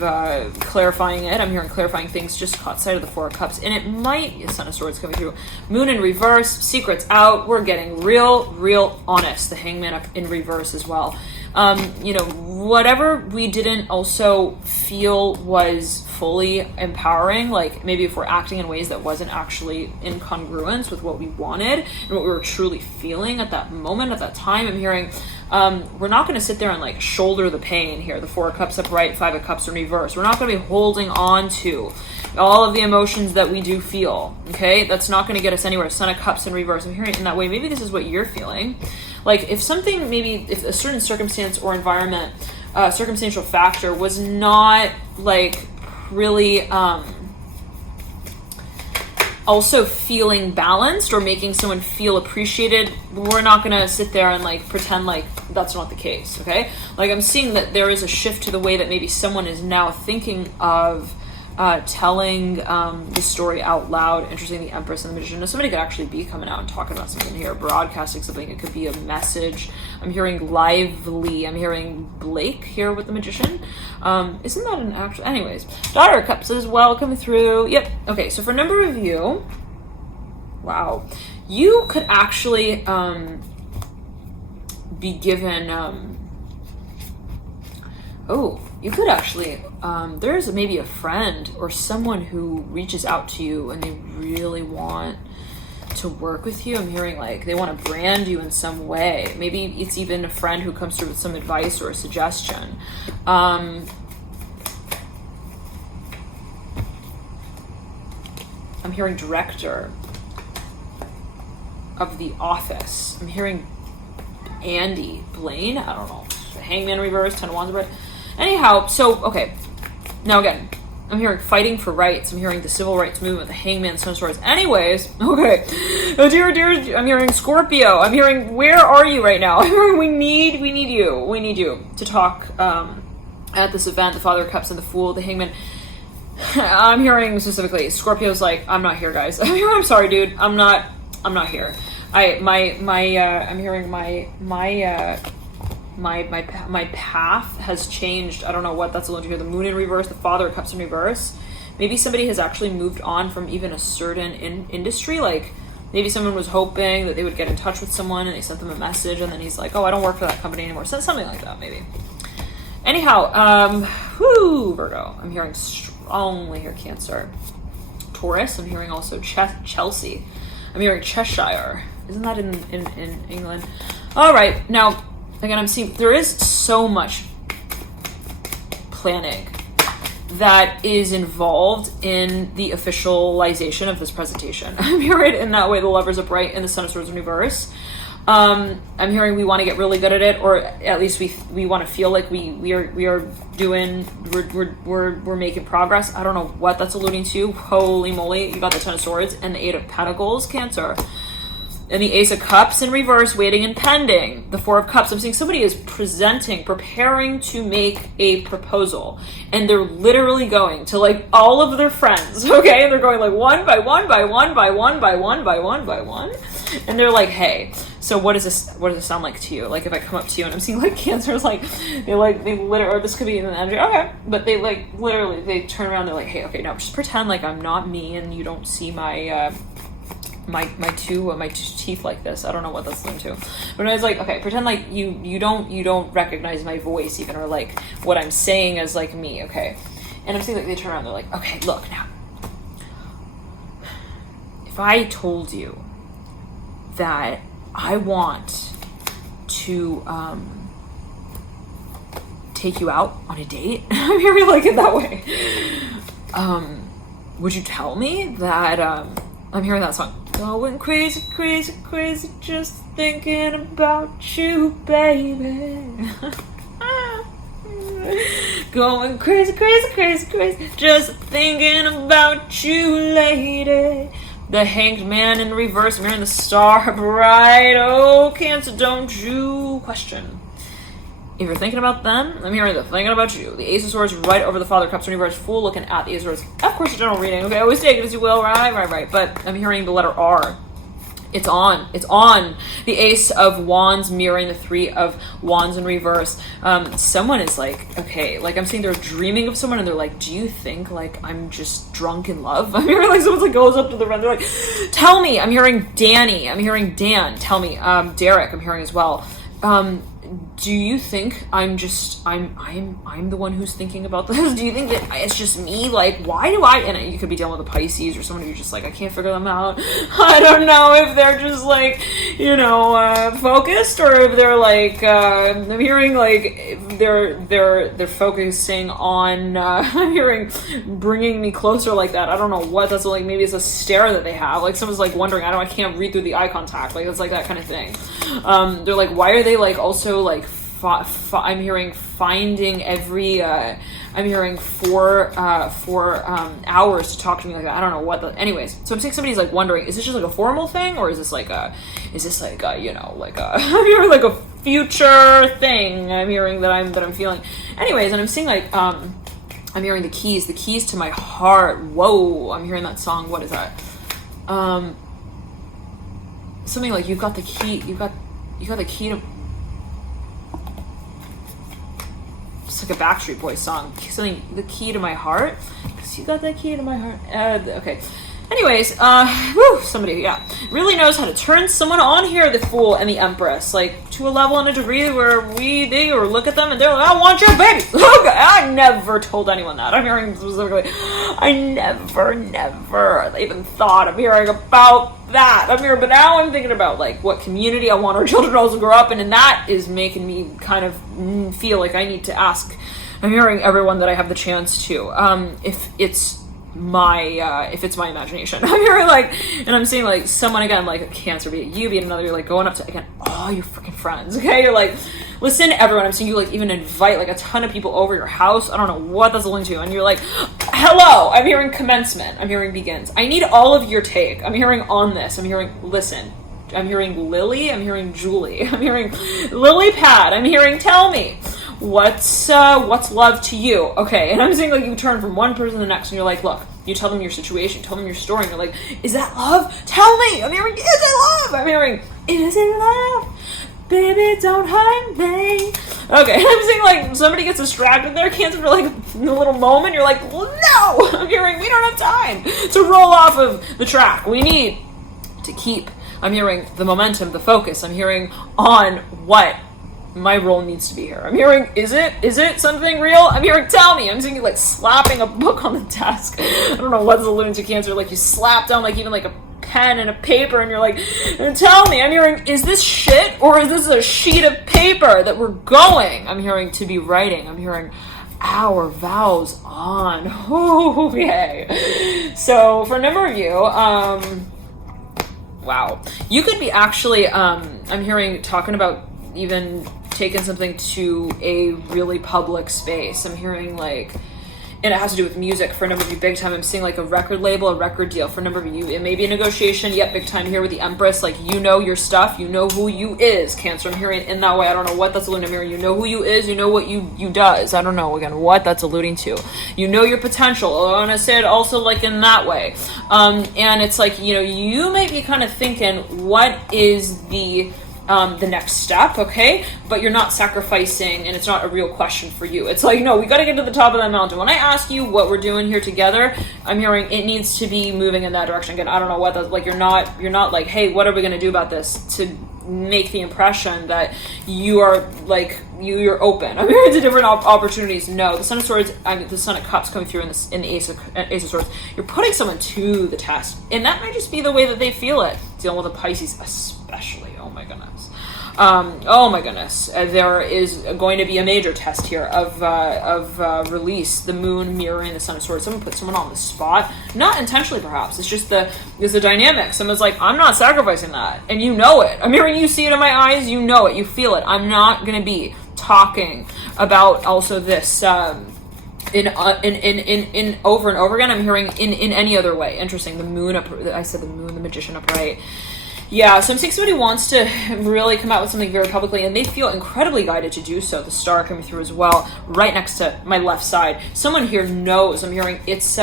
clarifying it. I'm hearing clarifying things, just caught sight of the Four of Cups. And it might, Son of Swords coming through. Moon in reverse, secrets out. We're getting real honest. The Hangman up in reverse as well. Whatever we didn't also feel was fully empowering, like maybe if we're acting in ways that wasn't actually in congruence with what we wanted and what we were truly feeling at that moment, at that time, I'm hearing we're not going to sit there and like shoulder the pain here. The Four of Cups upright, Five of Cups in reverse. We're not going to be holding on to all of the emotions that we do feel. Okay, that's not going to get us anywhere. Son of Cups in reverse. I'm hearing it in that way. Maybe this is what you're feeling. Like if something, maybe if a certain circumstance or environment, circumstantial factor was not like really also feeling balanced or making someone feel appreciated, we're not going to sit there and like pretend like that's not the case. Okay, like I'm seeing that there is a shift to the way that maybe someone is now thinking of telling the story out loud. Interesting, the Empress and the Magician. Now, somebody could actually be coming out and talking about something here, broadcasting something. It could be a message. I'm hearing lively. I'm hearing Blake here with the Magician. Isn't that an actual? Anyways, Daughter of Cups as well coming through. Yep. Okay, so for a number of you, wow, you could actually be given. You could actually, there's maybe a friend or someone who reaches out to you and they really want to work with you. I'm hearing like they want to brand you in some way. Maybe it's even a friend who comes through with some advice or a suggestion. I'm hearing director of The Office. I'm hearing Andy Blaine. I don't know. The Hangman reverse, Ten of Wands right. Anyhow, so, okay. Now again, I'm hearing fighting for rights. I'm hearing the civil rights movement, the Hangman, Son of Swords. Anyways, okay. Oh, dear, I'm hearing Scorpio. I'm hearing, where are you right now? I'm hearing, we need you. We need you to talk at this event, the Father of Cups and the Fool, the Hangman. I'm hearing specifically, Scorpio's like, I'm not here, guys. I'm sorry, dude. I'm not here. I'm hearing my path has changed. I don't know what that's alluding to here. The Moon in reverse, the Father of Cups in reverse. Maybe somebody has actually moved on from even a certain industry. Like Maybe someone was hoping that they would get in touch with someone and they sent them a message and then he's like, oh, I don't work for that company anymore. So something like that, maybe. Anyhow, Virgo. I'm hearing strongly here, Cancer. Taurus, I'm hearing also Chelsea. I'm hearing Cheshire. Isn't that in England? All right. Now, again, I'm seeing there is so much planning that is involved in the officialization of this presentation. I'm hearing it in that way. The Lovers upright and the Sun of Swords in reverse. I'm hearing we want to get really good at it, or at least we want to feel like we're making progress. I don't know what that's alluding to. Holy moly, you got the Ten of Swords and the Eight of Pentacles, Cancer. And the Ace of Cups in reverse, waiting and pending. The Four of Cups, I'm seeing somebody is preparing to make a proposal. And they're literally going to like all of their friends, okay? And they're going like one by one by one by one by one by one by one. And they're like, hey, so what does this sound like to you? Like if I come up to you and I'm seeing like Cancers, like they literally, or this could be in the energy, okay. But they like literally, they turn around, they're like, hey, okay, now just pretend like I'm not me and you don't see my two teeth like this. I don't know what that's linked to, but I was like, okay, pretend like you don't recognize my voice even, or like what I'm saying as like me, okay? And I'm seeing like they turn around, they're like, okay, look now. If I told you that I want to take you out on a date, I'm hearing like it that way. Would you tell me that? I'm hearing that song. Going crazy, crazy, crazy, just thinking about you, baby. Going crazy, crazy, crazy, crazy, just thinking about you, lady. The Hanged Man in reverse, I'm hearing the Star Bride. Oh, Cancer, don't you question. If you're thinking about them, I'm hearing the thinking about you. The Ace of Swords right over the Father of Cups in reverse, Fool looking at the Ace of Swords. Of course, a general reading. Okay, always take it as you will. Right. But I'm hearing the letter R. It's on. The Ace of Wands mirroring the Three of Wands in reverse. Someone is like, okay, like I'm seeing they're dreaming of someone and they're like, do you think like I'm just drunk in love? I'm hearing like someone like goes up to the friend. They're like, tell me. I'm hearing Danny. I'm hearing Dan. Tell me. Derek. I'm hearing as well. Do you think I'm the one who's thinking about this? Do you think that it's just me? Like, why do I, and you could be dealing with a Pisces or someone who's just like, I can't figure them out. I don't know if they're just like, focused, or if they're like, I'm hearing like, they're focusing on, I'm hearing bringing me closer like that. I don't know what that's like. Maybe it's a stare that they have. Like someone's like wondering, I can't read through the eye contact. Like it's like that kind of thing. They're like, why are they like also like, I'm hearing finding every, I'm hearing four hours to talk to me like that. I don't know what anyways. So I'm seeing somebody's like wondering, is this just like a formal thing, or is this like a, I'm hearing like a future thing. I'm hearing that I'm feeling. Anyways, and I'm seeing like, I'm hearing the keys to my heart. Whoa, I'm hearing that song. What is that? Something like you've got the key to. It's like a Backstreet Boys song. Something, the key to my heart. Because you got that key to my heart. Okay. Anyways, somebody, really knows how to turn someone on here, the Fool and the Empress, like, to a level and a degree where they look at them and they're like, I want your baby! Okay, I never told anyone that. I'm hearing specifically, I never even thought of hearing about that. But now I'm thinking about, like, what community I want our children to also grow up in, and that is making me kind of feel like I need to ask, I'm hearing everyone that I have the chance to, if it's my imagination. I'm hearing like, and I'm seeing like someone again, like a Cancer, be it you, be it another, you're like going up to again all your freaking friends, okay? You're like, listen, everyone. I'm seeing you like even invite like a ton of people over your house. I don't know what that's linked to, and you're like, hello. I'm hearing commencement. I'm hearing begins. I need all of your take. I'm hearing on this. I'm hearing listen. I'm hearing Lily. I'm hearing Julie. I'm hearing Lily Pad. I'm hearing tell me. What's love to you? Okay, and I'm saying like you turn from one person to the next and you're like, look, you tell them your situation, tell them your story, and you're like, is that love? Tell me! I'm hearing, is it love? I'm hearing, is it love? Baby, don't hide me. Okay, I'm saying like somebody gets distracted there, Cancer, for like a little moment, you're like, well, no! I'm hearing, we don't have time to roll off of the track. We need to keep. I'm hearing the momentum, the focus. I'm hearing on what my role needs to be here. I'm hearing, is it something real? I'm hearing, tell me. I'm thinking like slapping a book on the desk. I don't know what's alluding to Cancer. Like you slap down like even like a pen and a paper and you're like, tell me. I'm hearing, is this shit or is this a sheet of paper that we're going? I'm hearing to be writing. I'm hearing our vows on. Oh, yay. So for a number of you, wow, you could be actually, I'm hearing talking about even taking something to a really public space. I'm hearing like, and it has to do with music for a number of you, big time. I'm seeing like a record label, a record deal for a number of you. It may be a negotiation, yet big time here with the Empress. Like, you know your stuff, you know who you is, Cancer. I'm hearing in that way. I don't know what that's alluding to. I'm hearing you know who you is, you know what you does. I don't know, again, what that's alluding to. You know your potential. I want to say it also like in that way. And it's like, you know, you might be kind of thinking, what is the next step, okay? But you're not sacrificing, and it's not a real question for you. It's like, no, we got to get to the top of that mountain. When I ask you what we're doing here together, I'm hearing it needs to be moving in that direction. Again, I don't know what that's like. You're not like, hey, what are we going to do about this? To make the impression that you are like you're open. I'm hearing to different opportunities. No, the Son of Swords, the Son of Cups coming through in the Ace of Swords. You're putting someone to the test, and that might just be the way that they feel it. Dealing with a Pisces, especially. Oh my goodness. There is going to be a major test here of release. The Moon mirroring the Son of Swords. Someone put someone on the spot, not intentionally, perhaps. It's just the dynamic. Someone's like, I'm not sacrificing that, and you know it. I'm hearing you see it in my eyes. You know it. You feel it. I'm not going to be talking about also this. In over and over again. I'm hearing in any other way. Interesting. The Moon up. I said the Moon, the Magician upright. Yeah, so I'm seeing somebody wants to really come out with something very publicly, and they feel incredibly guided to do so. The Star coming through as well, right next to my left side. Someone here knows. I'm hearing it's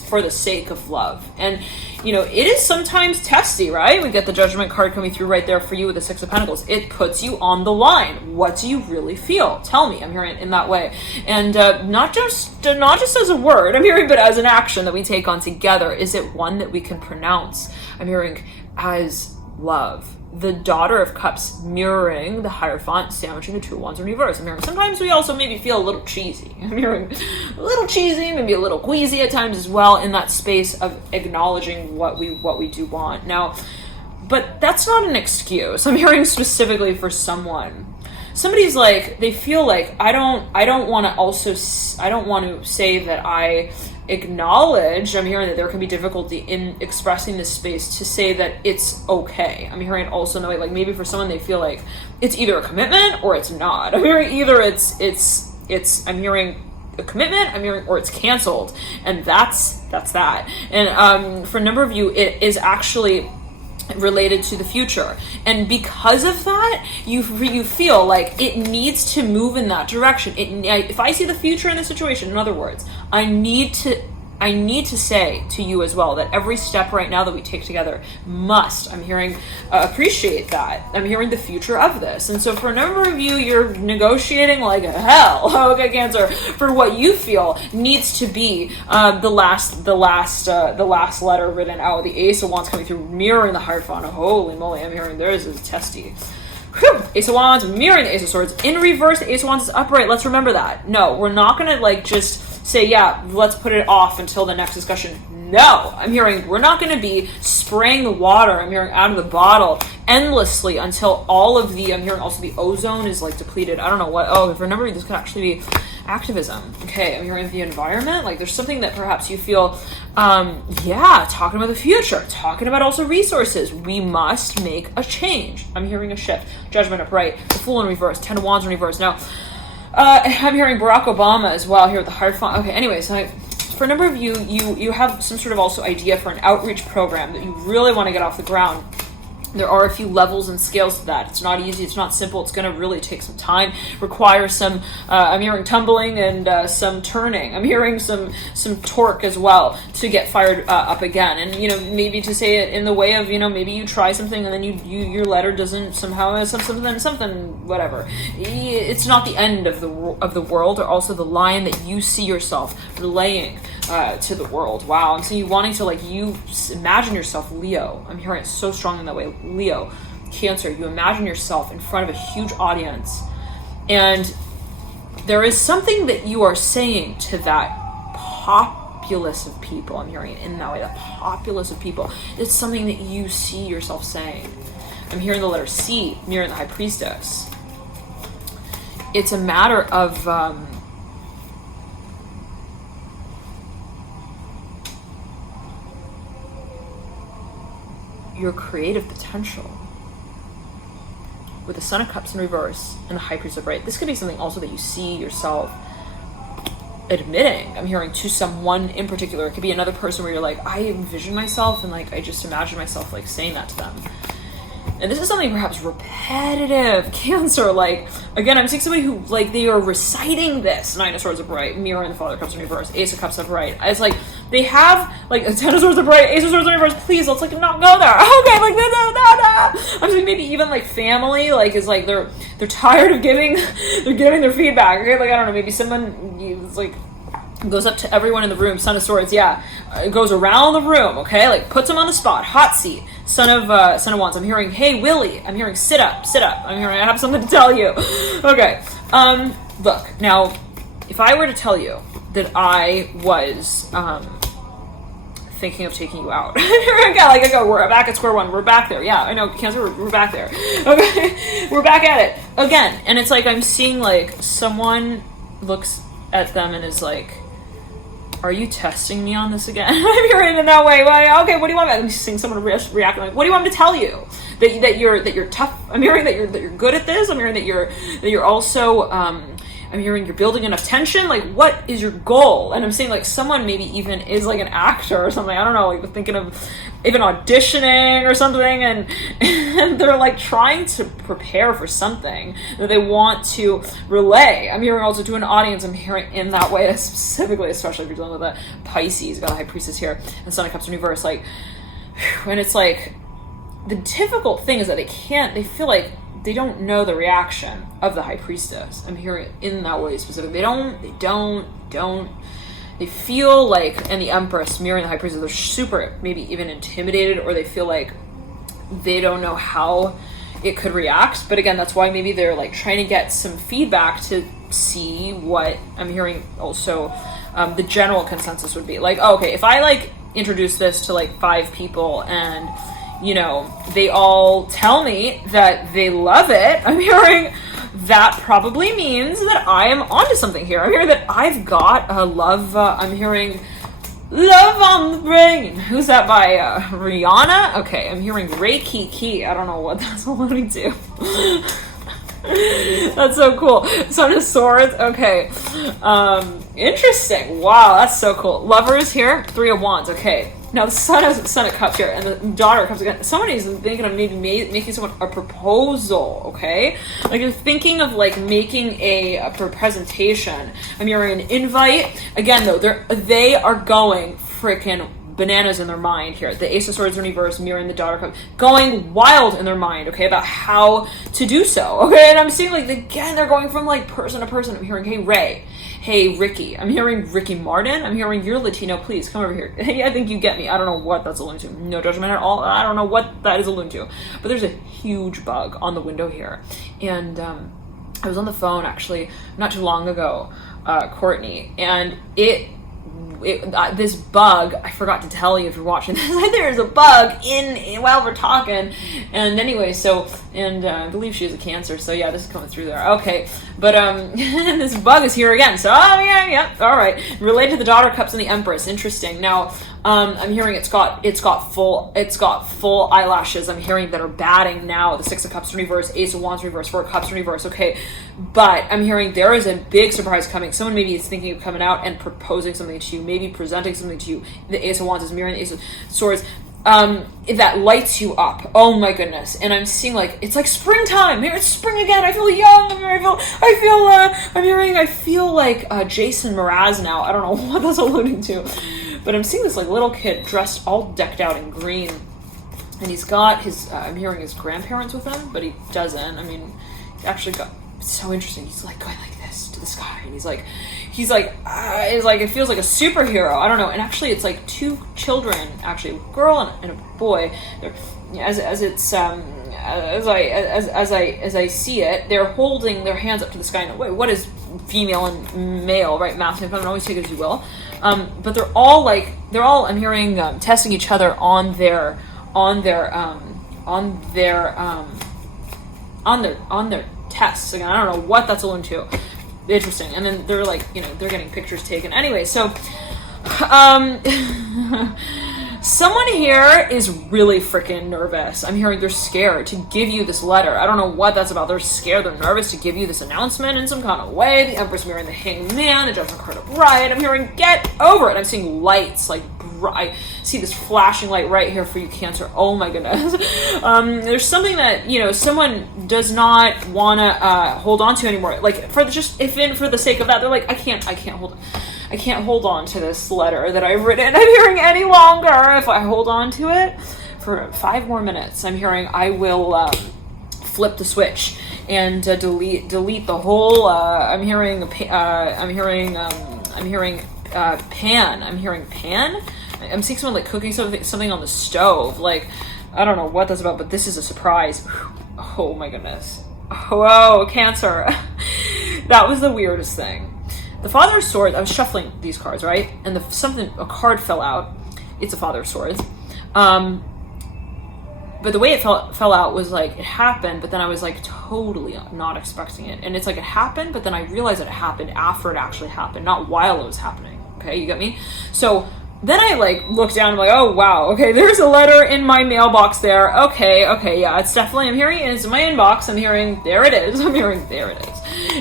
for the sake of love, and you know it is sometimes testy, right? We get the Judgment card coming through right there for you with the Six of Pentacles. It puts you on the line. What do you really feel? Tell me. I'm hearing it in that way, and not just as a word. I'm hearing, but as an action that we take on together. Is it one that we can pronounce? I'm hearing as love. The Daughter of Cups mirroring the Hierophant, sandwiching the Two of Wands in reverse. I'm hearing sometimes we also maybe feel a little cheesy. I'm hearing a little cheesy, maybe a little queasy at times as well, in that space of acknowledging what we do want. Now, but that's not an excuse. I'm hearing specifically for someone. Somebody's like, they feel like I don't want to say that I acknowledge. I'm hearing that there can be difficulty in expressing this space to say that it's okay. I'm hearing also in the way, like maybe for someone they feel like it's either a commitment or it's not. I'm hearing either it's I'm hearing a commitment, I'm hearing, or it's canceled, and that's that. And for a number of you, it is actually related to the future, and because of that you feel like it needs to move in that direction. If I see the future in the situation, in other words, I need to say to you as well that every step right now that we take together must, I'm hearing, appreciate that. I'm hearing the future of this. And so for a number of you, you're negotiating like hell, okay, Cancer, for what you feel needs to be the last letter written out. The Ace of Wands coming through, mirroring the Hierophant. Holy moly, I'm hearing there's a testy. Whew. Ace of Wands mirroring the Ace of Swords. In reverse, the Ace of Wands is upright. Let's remember that. No, we're not going to like just say, yeah, let's put it off until the next discussion. No, I'm hearing we're not going to be spraying the water, I'm hearing, out of the bottle endlessly until all of the, I'm hearing also the ozone is like depleted. I don't know what, for a number of you, this could actually be activism. Okay, I'm hearing the environment, like there's something that perhaps you feel, talking about the future, talking about also resources. We must make a change. I'm hearing a shift. Judgment upright, the Fool in reverse, Ten of Wands in reverse. Now, I'm hearing Barack Obama as well here with the Hierophant. Okay, anyways, for a number of you, you have some sort of also idea for an outreach program that you really want to get off the ground. There are a few levels and scales to that. It's not easy. It's not simple. It's going to really take some time, require some, I'm hearing tumbling and some turning. I'm hearing some torque as well to get fired up again. And, you know, maybe to say it in the way of, you know, maybe you try something and then your letter doesn't somehow, something, whatever. It's not the end of the world, or also the line that you see yourself relaying to the world. Wow. I'm seeing you wanting to, like, you imagine yourself Leo. I'm hearing it so strong in that way. Leo, Cancer, you imagine yourself in front of a huge audience, and there is something that you are saying to that populace of people. I'm hearing it in that way, the populace of people. It's something that you see yourself saying. I'm hearing the letter C, mirroring the High Priestess. It's a matter of your creative potential. With the Son of Cups in reverse and the High Priest upright, this could be something also that you see yourself admitting. I'm hearing to someone in particular. It could be another person where you're like, I envision myself and like I just imagine myself like saying that to them. And this is something perhaps repetitive. Cancer, like, again, I'm seeing somebody who, like, they are reciting this. Nine of Swords upright, mirroring the Father of Cups in reverse, Ace of Cups upright. It's like, they have, like, a Ten of Swords upright, Ace of Swords in reverse. Please, let's, like, not go there. Okay, like, no. I'm saying maybe even, like, family, like, is, like, they're tired of giving their feedback. Okay, like, I don't know, maybe someone, is, like, goes up to everyone in the room, Son of Swords, goes around the room, okay, like, puts them on the spot, hot seat. Son of Wands, I'm hearing, hey, Willie. I'm hearing, sit up. I'm hearing, I have something to tell you. Okay. Look, now, if I were to tell you that I was, thinking of taking you out. I go, we're back at square one. We're back there. Yeah, I know, Cancer, we're back there. Okay. We're back at it. Again. And it's like, I'm seeing, like, someone looks at them and is like, are you testing me on this again? I'm hearing in that way. Well, okay, what do you want? I'm just seeing someone react like, what do you want me to tell you? That you're tough. I'm hearing that you're good at this. I'm hearing that you're also I'm hearing you're building enough tension. Like, what is your goal? And I'm saying, like, someone maybe even is like an actor or something. I don't know, like thinking of even auditioning or something, and they're like trying to prepare for something that they want to relay. I'm hearing also to an audience. I'm hearing in that way, specifically, especially if you're dealing with a Pisces, got a High Priestess here, and Son of Cups in reverse. Like, and it's like the difficult thing is that they feel like they don't know the reaction of the High Priestess. I'm hearing it in that way specifically. They feel like, and the Empress mirroring the High Priestess, they're super maybe even intimidated, or they feel like they don't know how it could react. But again, that's why maybe they're like trying to get some feedback to see what I'm hearing. Also, the general consensus would be like, oh, okay, if I like introduce this to like 5 people and you know, they all tell me that they love it, I'm hearing that probably means that I am onto something here. I'm hearing that I've got a love, I'm hearing Love on the Brain. Who's that by? Rihanna? Okay, I'm hearing Reiki Key. I don't know what that's alluding to. That's so cool. Son of Swords. Okay. Interesting. Wow, that's so cool. Lovers here. 3 of Wands. Okay. Now the Son of Cups here, and the Daughter of Cups again. Somebody's thinking of maybe making someone a proposal. Okay, like you're thinking of like making a presentation. I'm hearing an invite. Again, though, they are going freaking bananas in their mind here. The Ace of Swords in reverse, mirroring the Daughter of Cups, going wild in their mind, okay, about how to do so, okay? And I'm seeing, like, again, they're going from, like, person to person. I'm hearing, hey, Ray. Hey, Ricky. I'm hearing Ricky Martin. I'm hearing, you're Latino, please, come over here. Hey, I think you get me. I don't know what that's alluding to. No judgment at all. I don't know what that is alluding to. But there's a huge bug on the window here. And I was on the phone, actually, not too long ago, Courtney, and this bug, I forgot to tell you if you're watching this, there's a bug in while we're talking, and anyway, so, and I believe she has a Cancer, so yeah, this is coming through there, okay, but this bug is here again, so, oh yeah, alright, related to the Daughter of Cups and the Empress, interesting. Now, I'm hearing it's got full eyelashes. I'm hearing that are batting now. The 6 of Cups in reverse, Ace of Wands in reverse, 4 of Cups in reverse. Okay, but I'm hearing there is a big surprise coming. Someone maybe is thinking of coming out and proposing something to you, maybe presenting something to you. The Ace of Wands is mirroring the Ace of Swords. That lights you up. Oh my goodness. And I'm seeing like, it's like springtime. Here it's spring again. I feel young. I feel like Jason Mraz now. I don't know what that's alluding to. But I'm seeing this like little kid dressed all decked out in green. And he's got his, I'm hearing his grandparents with him, but he doesn't. I mean, he actually got, it's so interesting. He's like going like this to the sky. And he's like, he's like, is like, it feels like a superhero. I don't know. And actually, it's like two children, actually, a girl and a boy. As I see it, they're holding their hands up to the sky. And wait, what is female and male, right? Masculine, feminine, always take it as you will. But they're all I'm hearing testing each other on their tests. Again, I don't know what that's alluding to. Interesting. And then they're like, they're getting pictures taken. Anyway, so someone here is really freaking nervous. I'm hearing they're scared to give you this letter. I don't know what that's about. They're scared. They're nervous to give you this announcement in some kind of way. The Empress mirroring the Hanged Man, the Judgment card of Riot. I'm hearing get over it. I'm seeing lights, like I see this flashing light right here for you, Cancer. Oh my goodness. There's something that, someone does not want to hold on to anymore. Like for the sake of that, they're like, I can't hold on to this letter that I've written. I'm hearing any longer. If I hold on to it for 5 more minutes, I'm hearing I will flip the switch and delete the whole. I'm hearing pan. I'm hearing pan. I'm seeing someone like cooking something on the stove. Like, I don't know what that's about, but this is a surprise. Oh my goodness. Whoa, Cancer. That was the weirdest thing. The Father of Swords, I was shuffling these cards, right? And a card fell out. It's a Father of Swords. But the way it fell out was like, it happened, but then I was like totally not expecting it. And it's like it happened, but then I realized that it happened after it actually happened, not while it was happening. Okay, you get me? So then I like looked down and I'm like, oh wow, okay, there's a letter in my mailbox there. Okay, yeah, it's definitely, I'm hearing it's in my inbox. I'm hearing, there it is. I'm hearing, there it is.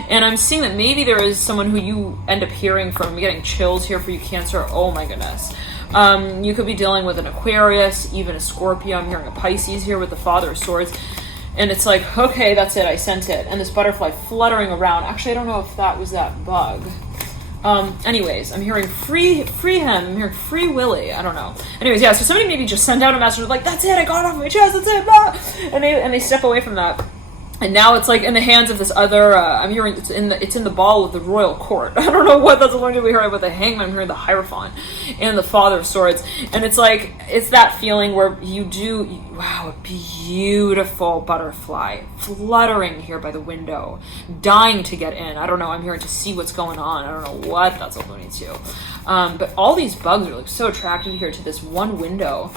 And I'm seeing that maybe there is someone who you end up hearing from. I'm getting chills here for you, Cancer. Oh my goodness. You could be dealing with an Aquarius, even a Scorpio. I'm hearing a Pisces here with the Father of Swords. And it's like, okay, that's it. I sent it. And this butterfly fluttering around. Actually, I don't know if that was that bug. Anyways, I'm hearing free him. I'm hearing free Willy. I don't know. Anyways, yeah, so somebody maybe just sent out a message like, that's it, I got it off my chest, that's it, blah! And they step away from that. And now it's like in the hands of this other, I'm hearing it's in the ball of the royal court. I don't know what that's going to be hearing with the Hangman. I'm hearing the Hierophant and the Father of Swords. And it's like, it's that feeling where wow, a beautiful butterfly fluttering here by the window, dying to get in. I don't know, I'm hearing to see what's going on. I don't know what that's alluding to. But all these bugs are like so attracted here to this one window,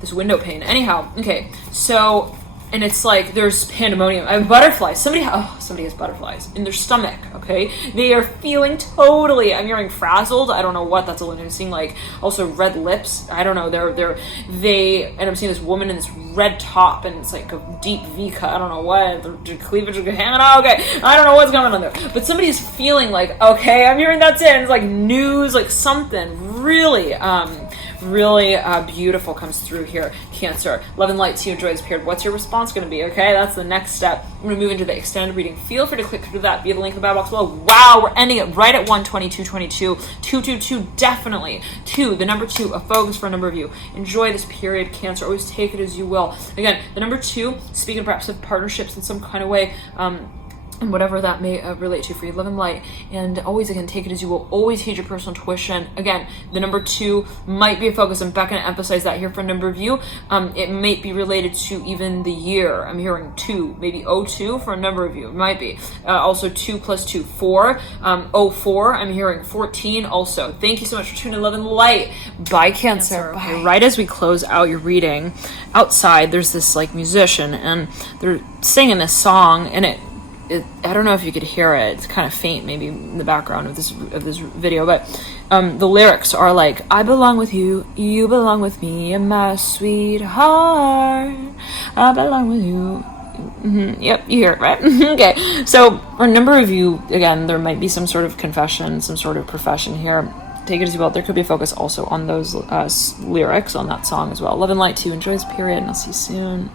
this window pane. Anyhow, okay, so... And it's like, there's pandemonium. I have butterflies. Somebody has butterflies in their stomach, okay? They are feeling totally, I'm hearing frazzled. I don't know what that's alluding to. I'm seeing like, also red lips. I don't know, and I'm seeing this woman in this red top, and it's like a deep V cut. I don't know what, the cleavage is hanging out. Okay, I don't know what's going on there. But somebody's feeling like, okay, I'm hearing that's it. And it's like news, like something really, beautiful comes through here, Cancer. Love and light to you, enjoy this period. What's your response going to be? Okay, that's the next step. I'm going to move into the extended reading. Feel free to click through that via the link in the bio box below. Wow, we're ending it right at 122.22. 222, definitely. 2, the number 2, a focus for a number of you. Enjoy this period, Cancer. Always take it as you will. Again, the number 2, speaking perhaps of partnerships in some kind of way, and whatever that may relate to for you, love and light. And always, again, take it as you will. Always heed your personal intuition. Again, the number 2 might be a focus. I'm back going to emphasize that here for a number of you. It might be related to even the year. I'm hearing 2, maybe 02 for a number of you. It might be. Also 2 plus 2, 4. 04, I'm hearing 14 also. Thank you so much for tuning in, love and light. Bye, Cancer. Bye. Okay, right as we close out your reading, outside there's this like musician, and they're singing this song, and I don't know if you could hear it. It's kind of faint, maybe in the background of this video, but the lyrics are like, "I belong with you, you belong with me, and my sweetheart. I belong with you." Mm-hmm. Yep, you hear it, right? Okay, so for a number of you, again, there might be some sort of confession, some sort of profession here. Take it as you will. There could be a focus also on those lyrics on that song as well. Love and light to you. Enjoy this period, and I'll see you soon.